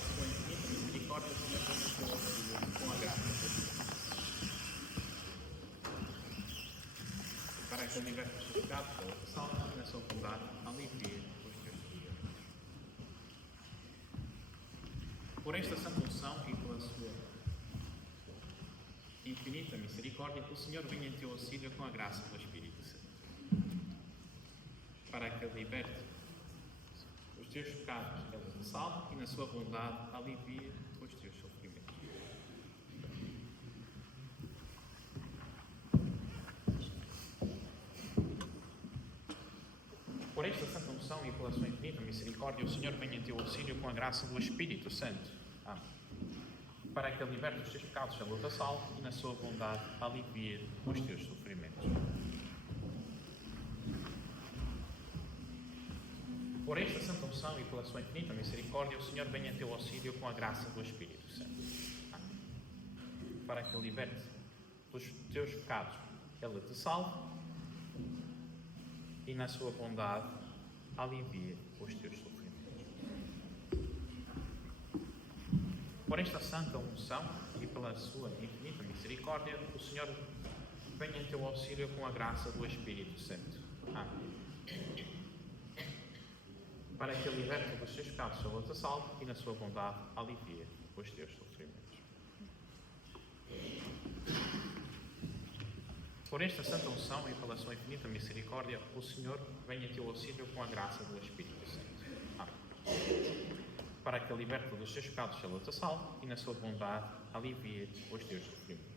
sua infinita misericórdia, o Senhor venha em teu auxílio com a graça. Para que Ele liberte os teus pecados, Ele te salve e na sua bondade alivia os teus sofrimentos. Por esta santa unção e pela sua infinita misericórdia, o Senhor venha em teu auxílio com a graça do Espírito Santo. Para que Ele liberte os teus pecados, Ele te salve e na sua bondade alivia os teus sofrimentos. Por esta santa unção e pela sua infinita misericórdia, o Senhor venha em teu auxílio com a graça do Espírito Santo. Amém. Para que Ele liberte os teus pecados, Ele te salve e na sua bondade alivie os teus sofrimentos. Por esta santa unção e pela sua infinita misericórdia, o Senhor venha em teu auxílio com a graça do Espírito Santo. Amém. Para que Ele liberte os teus pecados, Ele te salve e na sua bondade alivia os teus sofrimentos. Por esta santa unção e pela sua infinita misericórdia, o Senhor venha em teu auxílio com a graça do Espírito Santo. Amém. Para que Ele liberte dos teus pecados, Ele te salve e na sua bondade alivia os teus sofrimentos. Por esta santa unção e pela sua infinita misericórdia, o Senhor venha em teu auxílio com a graça do Espírito Santo. Amém. Para que Ele liberte dos teus pecados, Ele te salve e na sua bondade alivie os teus sofrimentos.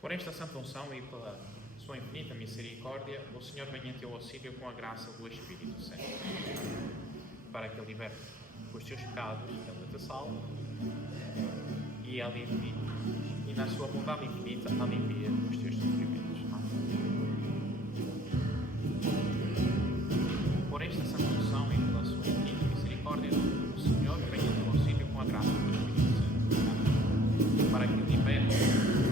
Por esta santa unção e pela sua infinita misericórdia, o Senhor venha em teu auxílio com a graça do Espírito Santo. Para que Ele liberte os teus pecados, Ele te salve e alivie, e na sua bondade infinita alivia os teus sofrimentos. Por esta santa unção e pela sua infinita misericórdia, o Senhor venha em teu auxílio com a graça do Espírito Santo. Para que Ele liberte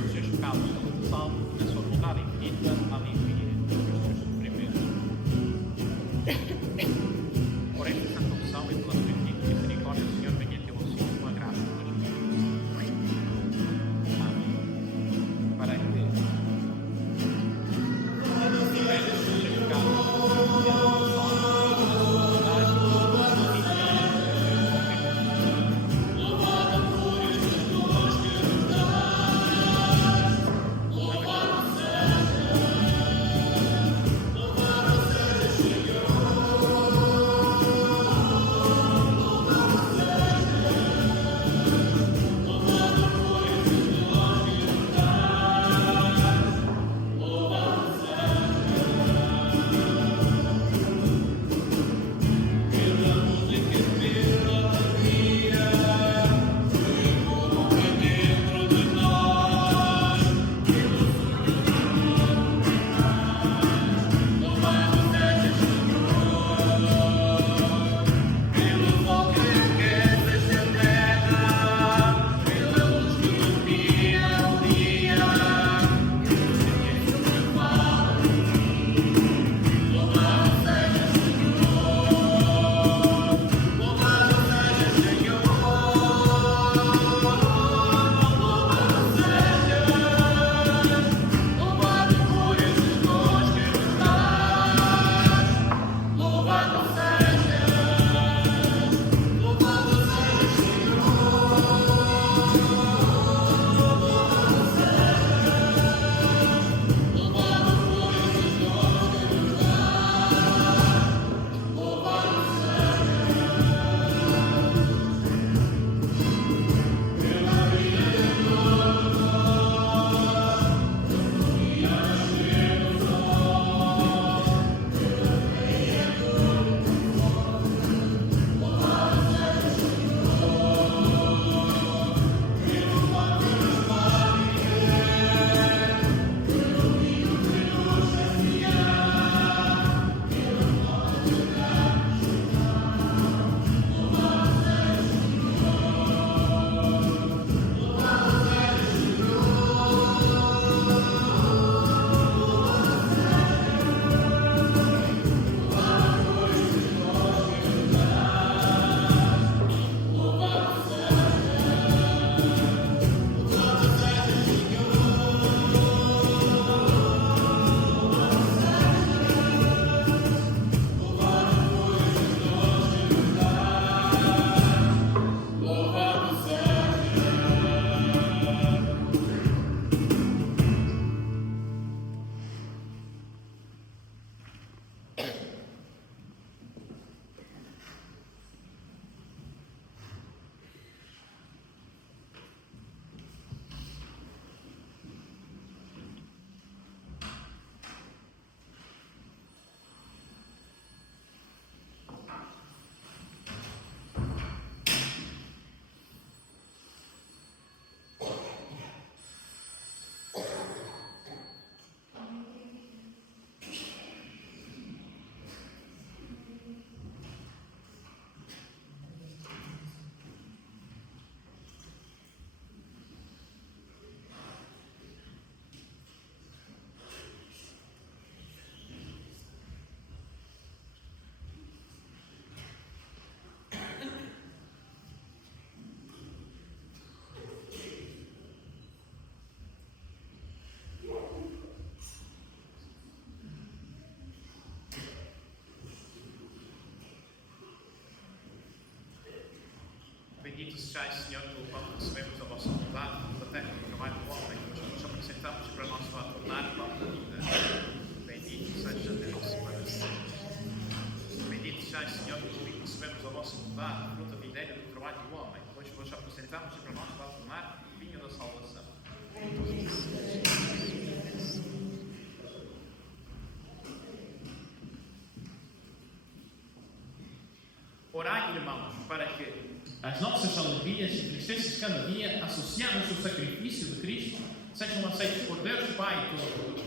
os teus pecados, Ele te salve e na sua bondade infinita alivia os teus sofrimentos. Por esta santa unção e pela sua infinita misericórdia, o Senhor venha em teu auxílio com a graça do Espírito Santo. Amém. Para que Bendito sejais, Senhor, pelo qual recebemos a vossa bondade, da terra do trabalho do homem, que nos apresentamos para nós lá tornar o pão da vida. Bendito seja Deus para sempre. Bendito sejais, Senhor, pelo qual recebemos a vossa bondade, fruta videira do trabalho do homem, pois vos apresentamos para nós lá tornar o vinho da salvação. Orai, irmãos, para que as nossas alegrias e tristezas cada dia, associadas ao sacrifício de Cristo, sejam aceitos por Deus Pai Todo-Poderoso.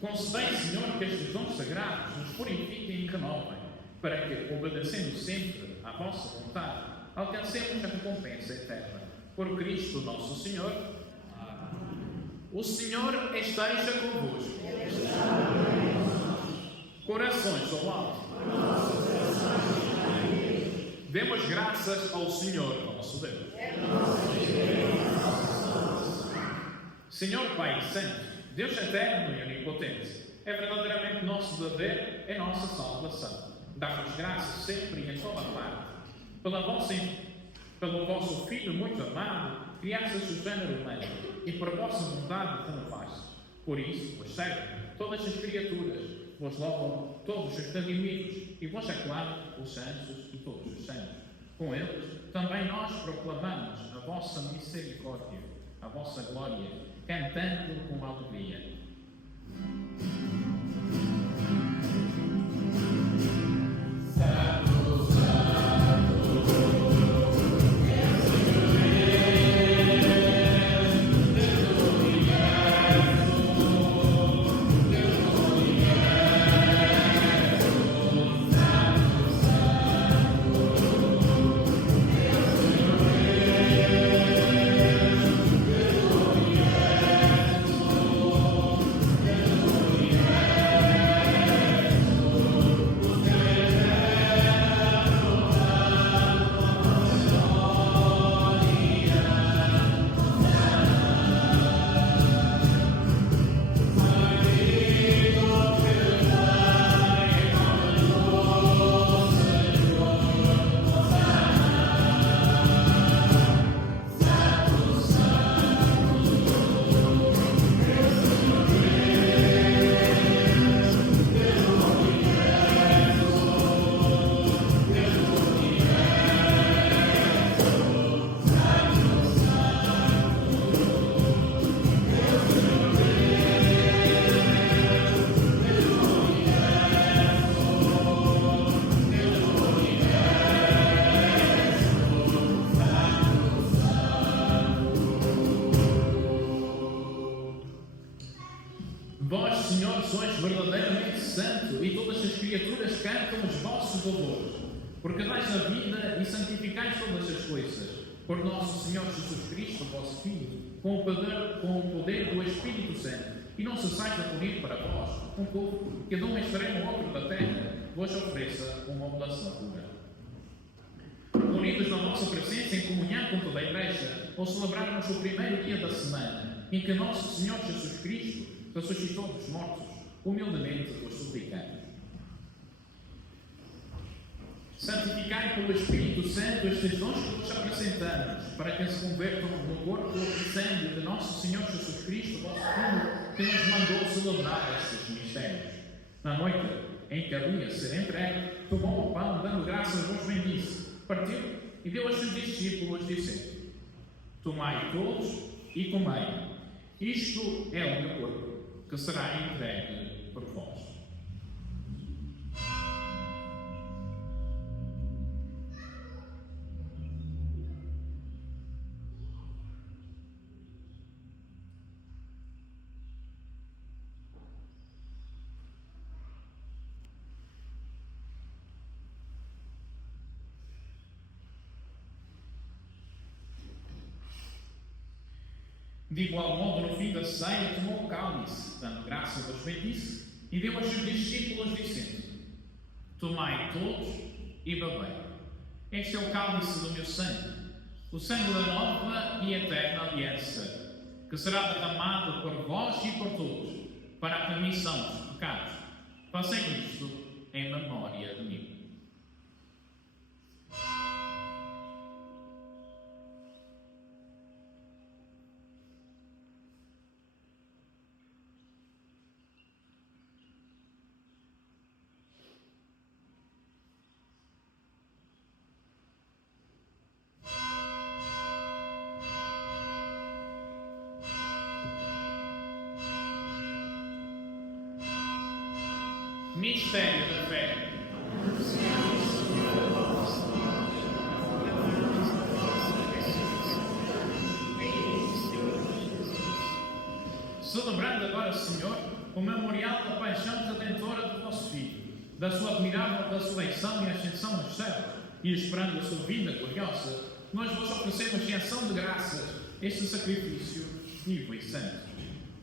Concedei, Senhor, que estes dons sagrados nos purifiquem e renovem, para que, obedecendo sempre à vossa vontade, alcancemos a recompensa eterna. Por Cristo nosso Senhor. O Senhor esteja convosco. Corações ao alto. Demos graças ao Senhor, nosso Deus. Senhor Pai Santo, Deus eterno e onipotente, é verdadeiramente nosso dever e nossa salvação. Dá-vos graças sempre e em toda parte. Pelo vosso Filho muito amado, criastes o género humano, e por vossa vontade renovaste. Por isso, vos servem todas as criaturas, vos louvam todos os redimidos, e vos aclamam os santos e todos os santos. Com eles, também nós proclamamos a vossa misericórdia, a vossa glória, cantando com alegria. Vós, Senhor, sois verdadeiramente santo, e todas as criaturas cantam os vossos louvores, porque dais a vida e santificais todas as coisas, por nosso Senhor Jesus Cristo, vosso Filho, com o poder do Espírito Santo, e não cessais de punir para vós um povo que de um extremo ao outro da terra vos ofereça uma oblação pura. Unidos na vossa presença em comunhão com toda a Igreja, ao celebrarmos o primeiro dia da semana, em que nosso Senhor Jesus Cristo ressuscitou dos mortos, humildemente vos suplicamos. Santificai pelo Espírito Santo estes dons que vos apresentamos, para que se convertam no corpo e sangue de nosso Senhor Jesus Cristo, vosso Filho, que nos mandou celebrar estes mistérios. Na noite em que havia de ser entregue, tomou o pão, dando graças, vos bendisse, partiu e deu a seus discípulos, dizendo: Tomai todos e comei. Isto é o meu corpo, que será entregue por vós. De igual modo, no fim da ceia, tomou o cálice, dando graça, vos bendisse, e deu aos seus discípulos, dizendo: Tomai todos e bebei. Este é o cálice do meu sangue, o sangue da nova e eterna aliança, que será derramado por vós e por todos, para a remissão dos pecados. Façam isto em memória de mim. Mistério da fé. Celebrando agora, Senhor, o memorial da paixão redentora do vosso Filho, da sua admirável ressurreição e ascensão aos céus, e esperando a sua vinda gloriosa, nós vos oferecemos em ação de graças este sacrifício vivo e santo.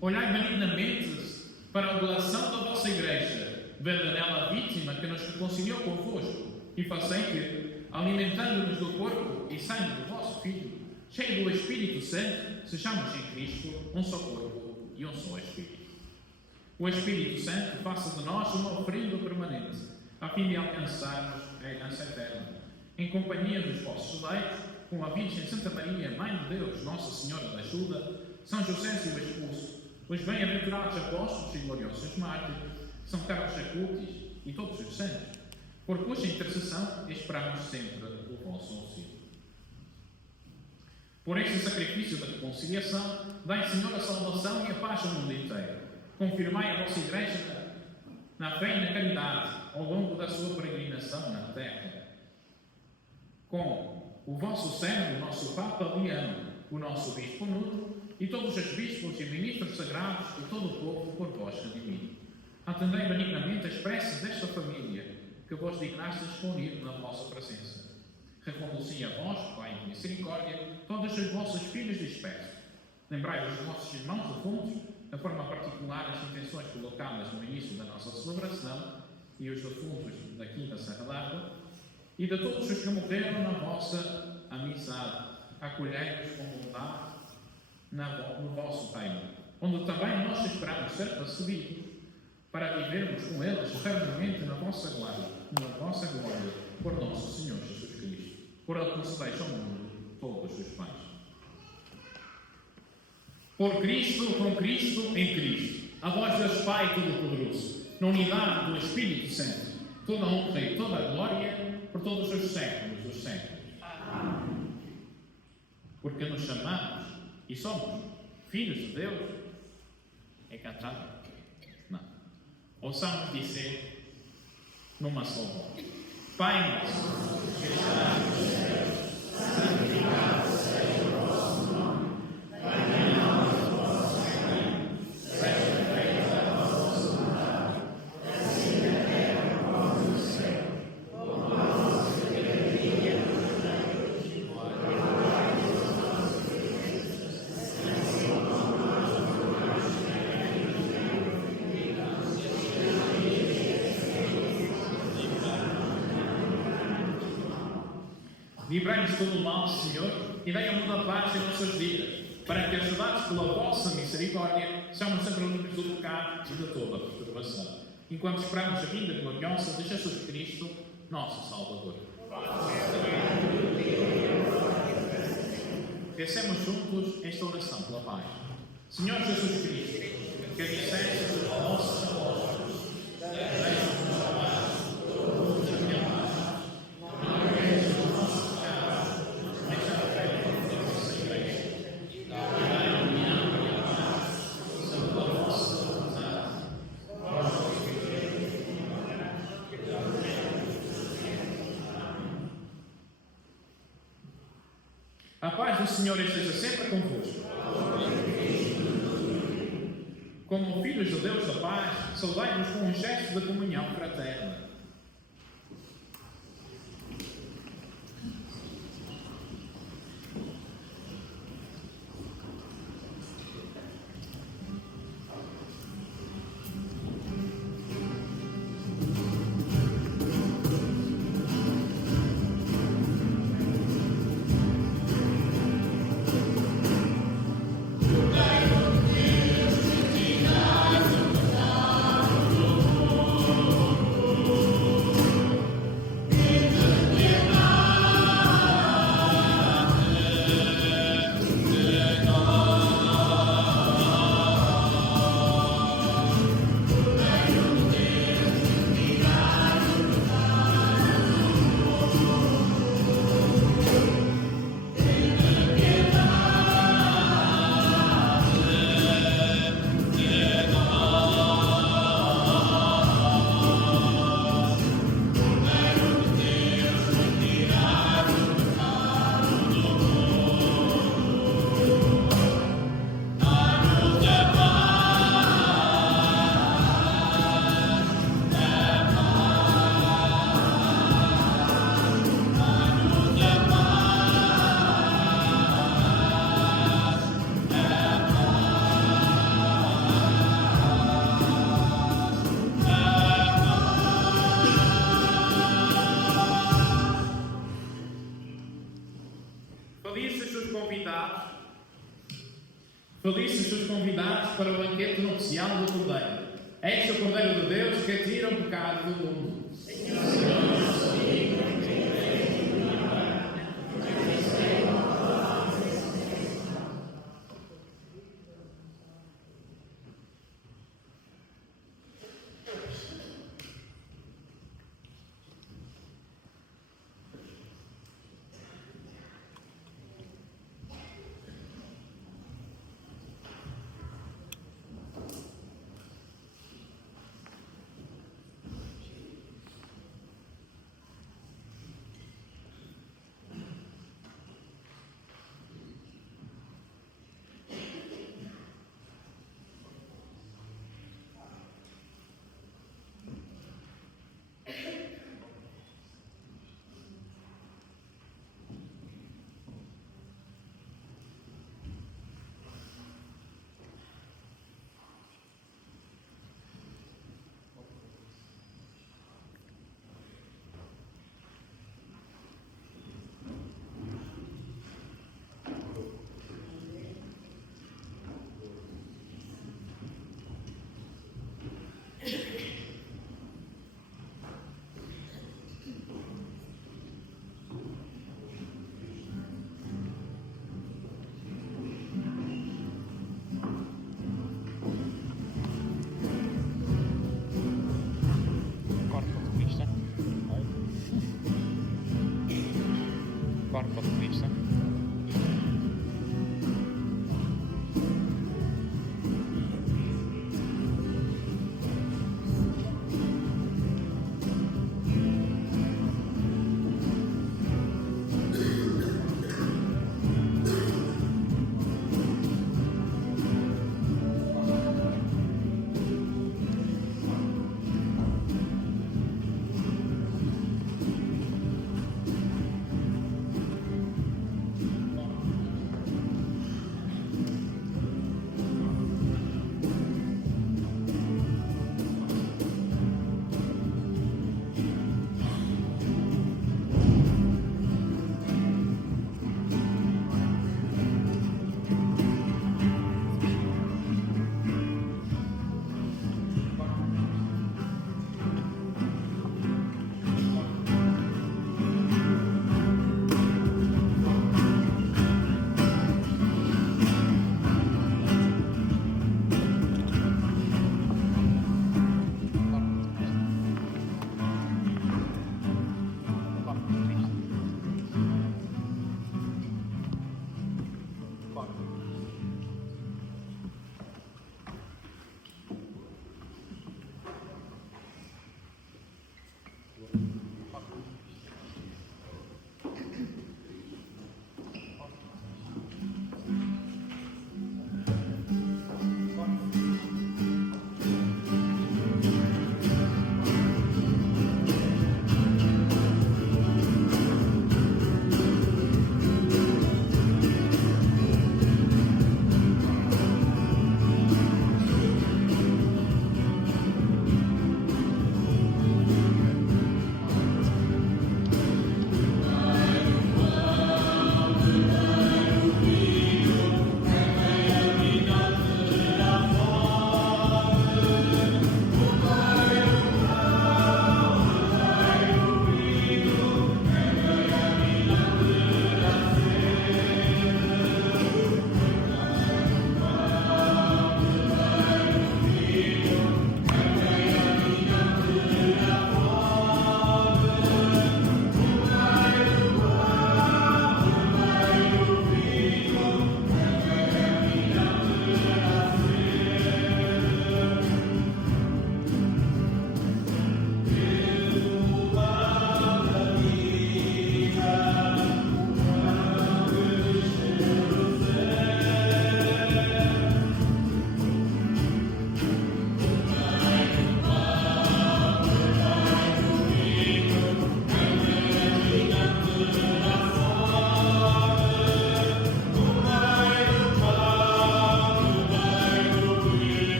Olhai benignamente para a oblação da vossa Igreja, vendo nela a vítima que nos reconciliou convosco, e façam que, alimentando-nos do corpo e sangue do vosso Filho, cheio do Espírito Santo, sejamos em Cristo um só corpo e um só Espírito. O Espírito Santo faça de nós uma oferenda permanente, a fim de alcançarmos a herança eterna, em companhia dos vossos eleitos, com a Virgem Santa Maria, Mãe de Deus, Nossa Senhora da Ajuda, São José seu esposo, os bem-aventurados apóstolos e gloriosos mártires, São Carlos Acutis e todos os santos, por cuja intercessão esperamos sempre o vosso auxílio. Por este sacrifício da reconciliação, dai, Senhor, a salvação e a paz ao mundo inteiro. Confirmai a vossa Igreja na fé e na caridade ao longo da sua peregrinação na terra. Com o vosso servo, o nosso Papa Leão, o nosso Bispo Nuno e todos os bispos e ministros sagrados e todo o povo por vós redimido. Atendei benignamente as preces desta família que vos dignastes reunir na vossa presença. Reconduzi a vós, Pai de misericórdia, todos os vossos filhos dispersos. Lembrai os vossos irmãos defuntos, de forma particular as intenções colocadas no início da nossa celebração e os defuntos daqui da Serra d'Água, e de todos os que morreram na vossa amizade. Acolhei-os com bondade no vosso reino, onde também nós esperamos ser recebidos, para vivermos com eles eternamente na vossa glória, por nosso Senhor Jesus Cristo, por ele concedeis ao mundo todos os bens. Por Cristo, com Cristo, em Cristo, a vós Deus Pai Todo-Poderoso, na unidade do Espírito Santo, toda a honra e toda a glória, por todos os séculos dos séculos. Amém. Porque nos chamamos e somos filhos de Deus, é cantado? Não. Ouçamos dizer numa só voz: Pai nosso, que estás nos céus, santificado seja o vosso nome. Venha a nós o vosso reino, seja feita a vossa vontade, assim na terra como no céu. O pão nosso de cada dia nos dai, perdoai-nos as nossas ofensas, assim como nós perdoamos a quem nos tem ofendido. Livrai-nos de todo o mal, Senhor, e dai-nos a paz em nossas vidas, para que, ajudados pela vossa misericórdia, sejamos sempre livres do pecado e de toda a perturbação, enquanto esperamos a vinda gloriosa de Jesus Cristo, nosso Salvador. Pensemos juntos esta oração pela paz. Senhor Jesus Cristo, que disseste aos vossos apóstolos, deixa-nos a paz, todos a minha paz, não vejas os nossos pecados, mas a fé da vossa Igreja, e dai a união e a paz, segundo a vossa vontade. Vós a paz do Senhor esteja sempre convosco. Como filhos de Deus da paz, saudai-vos com um gesto de comunhão fraterna. Dai-nos, Deus, de Felizes os convidados para o banquete nupcial do Cordeiro. Eis o Cordeiro de Deus que tira o pecado do mundo.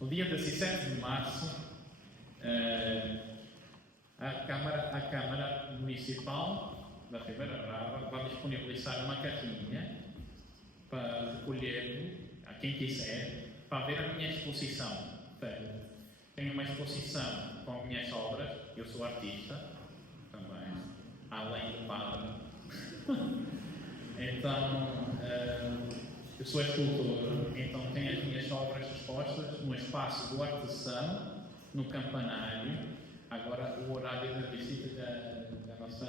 No dia 17 de março, a Câmara Municipal da Ribeira Brava vai disponibilizar uma carrinha para recolher a quem quiser para ver a minha exposição. Tenho uma exposição com minhas obras, eu sou artista também, além de padre. Então, eu sou escultor, então tenho as minhas obras expostas no espaço do artesão, no campanário. Agora o horário da visita já não sei,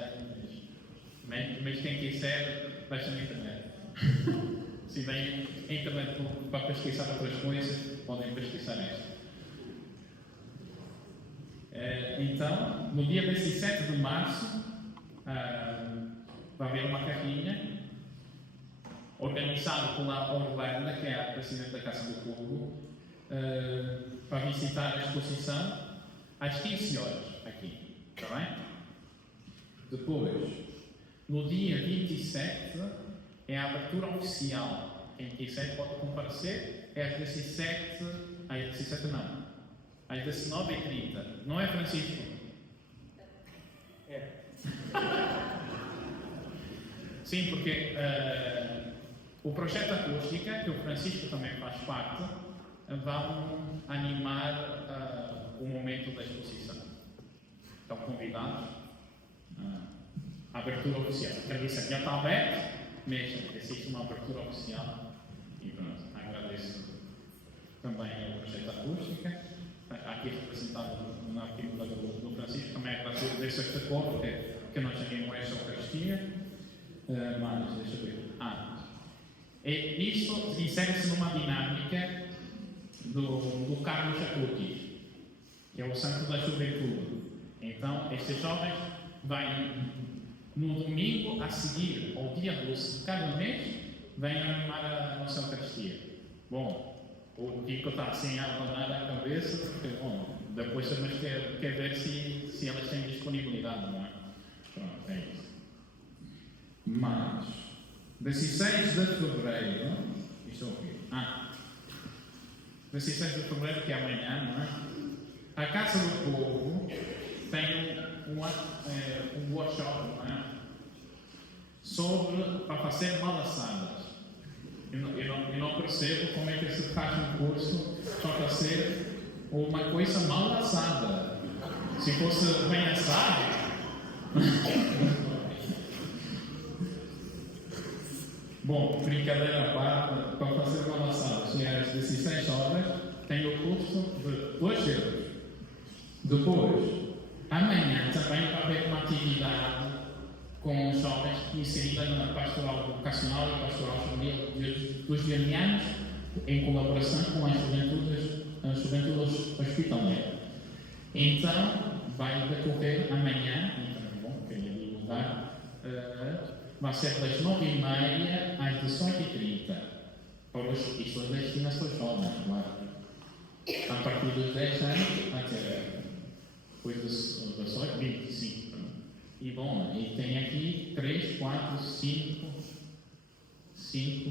mas quem quiser, deixa na internet. Se vem a internet para pesquisar outras coisas, podem pesquisar esta. Então, no dia 17 de março, vai haver uma carrinha organizada pela Orlando, que é a presidente da Casa do Povo, para visitar a exposição às 15 horas aqui. Está bem? Depois, no dia 27, é a abertura oficial. Quem quiser pode comparecer. É às 17. Às 17 não. Às 19h30. Não é, Francisco? É. Sim, porque o projeto Acústica, que o Francisco também faz parte, vão animar o momento da exposição. Estão convidados à abertura oficial. Quero dizer, já está aberto, mas existe uma abertura oficial. E pronto, agradeço também ao projeto Acústica. Aqui representado na figura do Francisco, também agradeço este acordo que nós chamamos esta Eucaristia. Mas, deixa eu ver. Isto insere-se numa dinâmica do Carlos Acutis, que é o santo da juventude. Então, estes jovens vêm no domingo a seguir, ao dia 12 de cada mês, vêm animar a nossa Eucaristia. Bom, o Kiko está assim a abanar a cabeça, porque, bom, depois também quer ver se elas têm disponibilidade, não é? Pronto, é isso. Mas, 16 de fevereiro, isto é o quê? 16 de fevereiro, que é amanhã, não é? A Casa do Povo tem um workshop, não é? Para fazer malassadas. Eu não percebo como é que se faz um curso para fazer uma coisa mal assada. Se fosse bem assado. Bom, brincadeira à parte, para fazer mal assada, se é às 16 horas, tem o curso de 2 euros. Depois, amanhã também vai haver uma atividade com os jovens inserida na pastoral vocacional e pastoral juvenil dos vianianos, em colaboração com a juventude hospitaleira. Então, vai decorrer amanhã, então, bom, queria divulgar, vai ser das 9h30 às 18h30. Isto é destinação aos jovens, claro. A partir dos 10 anos, até depois dos 18, 25. E bom, e tem aqui 3, 4, 5, 6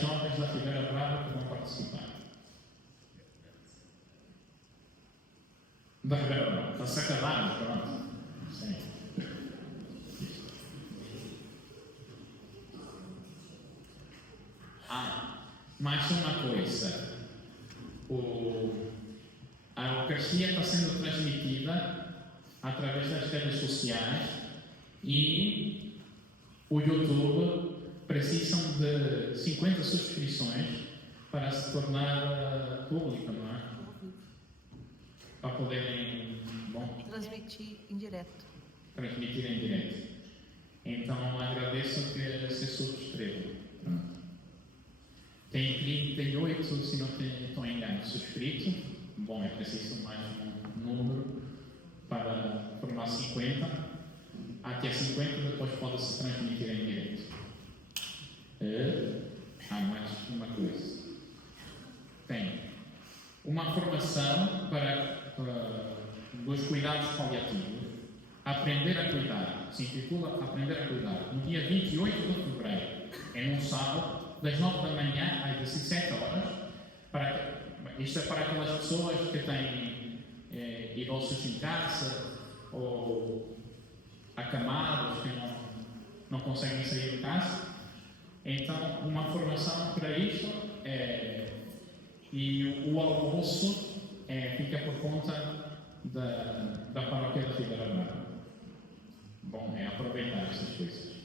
jovens da Ribeira Brava que vão participar. Da Ribeira Brava, está sacanagem, pronto. Sim. Mais uma coisa. A Eucaristia está sendo transmitida através das redes sociais e o YouTube precisam de 50 subscrições para se tornar público, não é? Para poderem, transmitir em direto. Transmitir em direto. Então agradeço que se subscrevam. Tem 38, se não estou enganado, subscritos. Bom, é preciso mais um número para formar 50. Até 50 depois pode-se transmitir em direto. Há mais uma coisa. Tem uma formação para dos cuidados paliativos. Aprender a cuidar. Se intitula Aprender a Cuidar. No dia 28 de fevereiro. É num sábado, das 9 da manhã às 17 horas. Isto é para aquelas pessoas que têm idosos em casa ou acamados que não conseguem sair de casa. Então, uma formação para isto e o almoço fica por conta da paróquia da Figueira Brava. Bom, aproveitar essas coisas.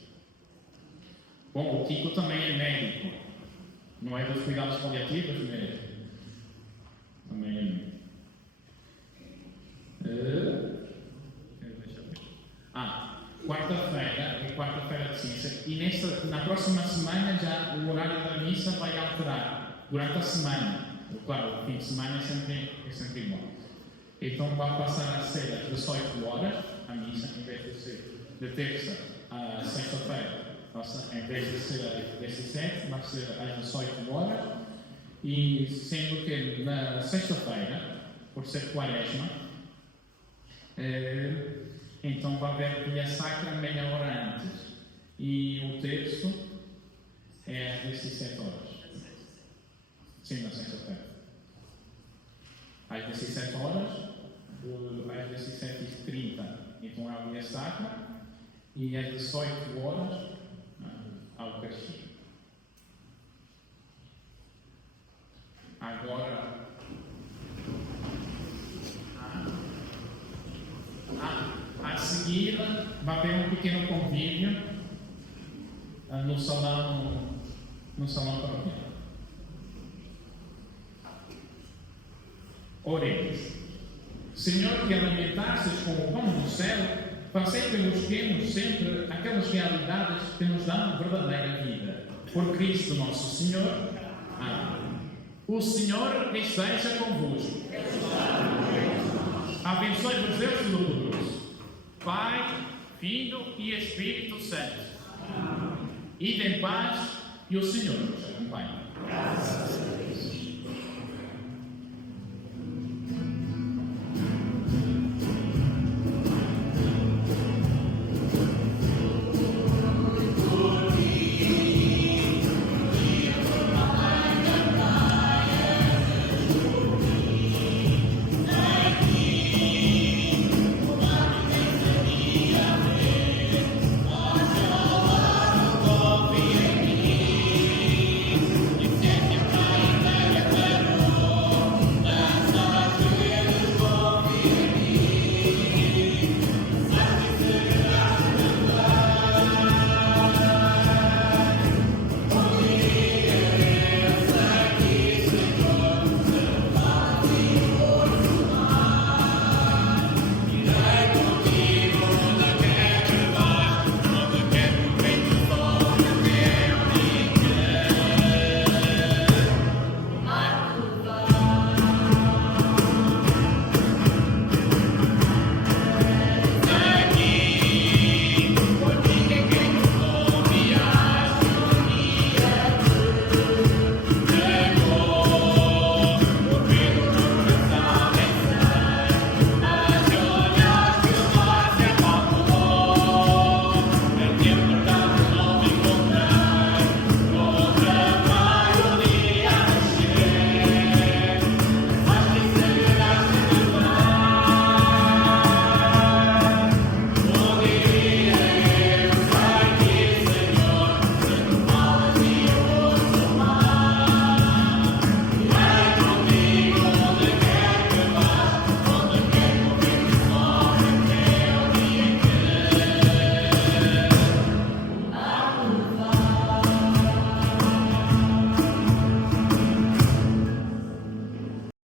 Bom, o Kiko também é médico. Não é dos cuidados paliativos, mas também é médico. Quarta-feira de ciência. E na próxima semana já o horário da missa vai alterar. Durante a semana. Claro, o fim de semana é sempre igual. Então vai passar a ser às 18 horas a missa, em vez de ser de terça a sexta-feira. Em vez de ser às 17, vai ser às 18 horas. E sendo que na sexta-feira, por ser quaresma, então vai haver via sacra meia hora antes. E o terço é às 17 horas. Sim, na sexta-feira. Às 17 horas, às 17h30, então é a via sacra. E às 18 horas, a Eucaristia. Agora, a seguir, vai haver um pequeno convívio no salão paroquial. Oremos. Senhor, que alimentastes com o pão do céu, fazei que busquemos sempre aquelas realidades que nos dão verdadeira vida. Por Cristo nosso Senhor. Amém. O Senhor esteja convosco. Abençoe-vos Deus Todo-Poderoso, Pai, Filho e Espírito Santo. Ide em paz e o Senhor nos acompanhe.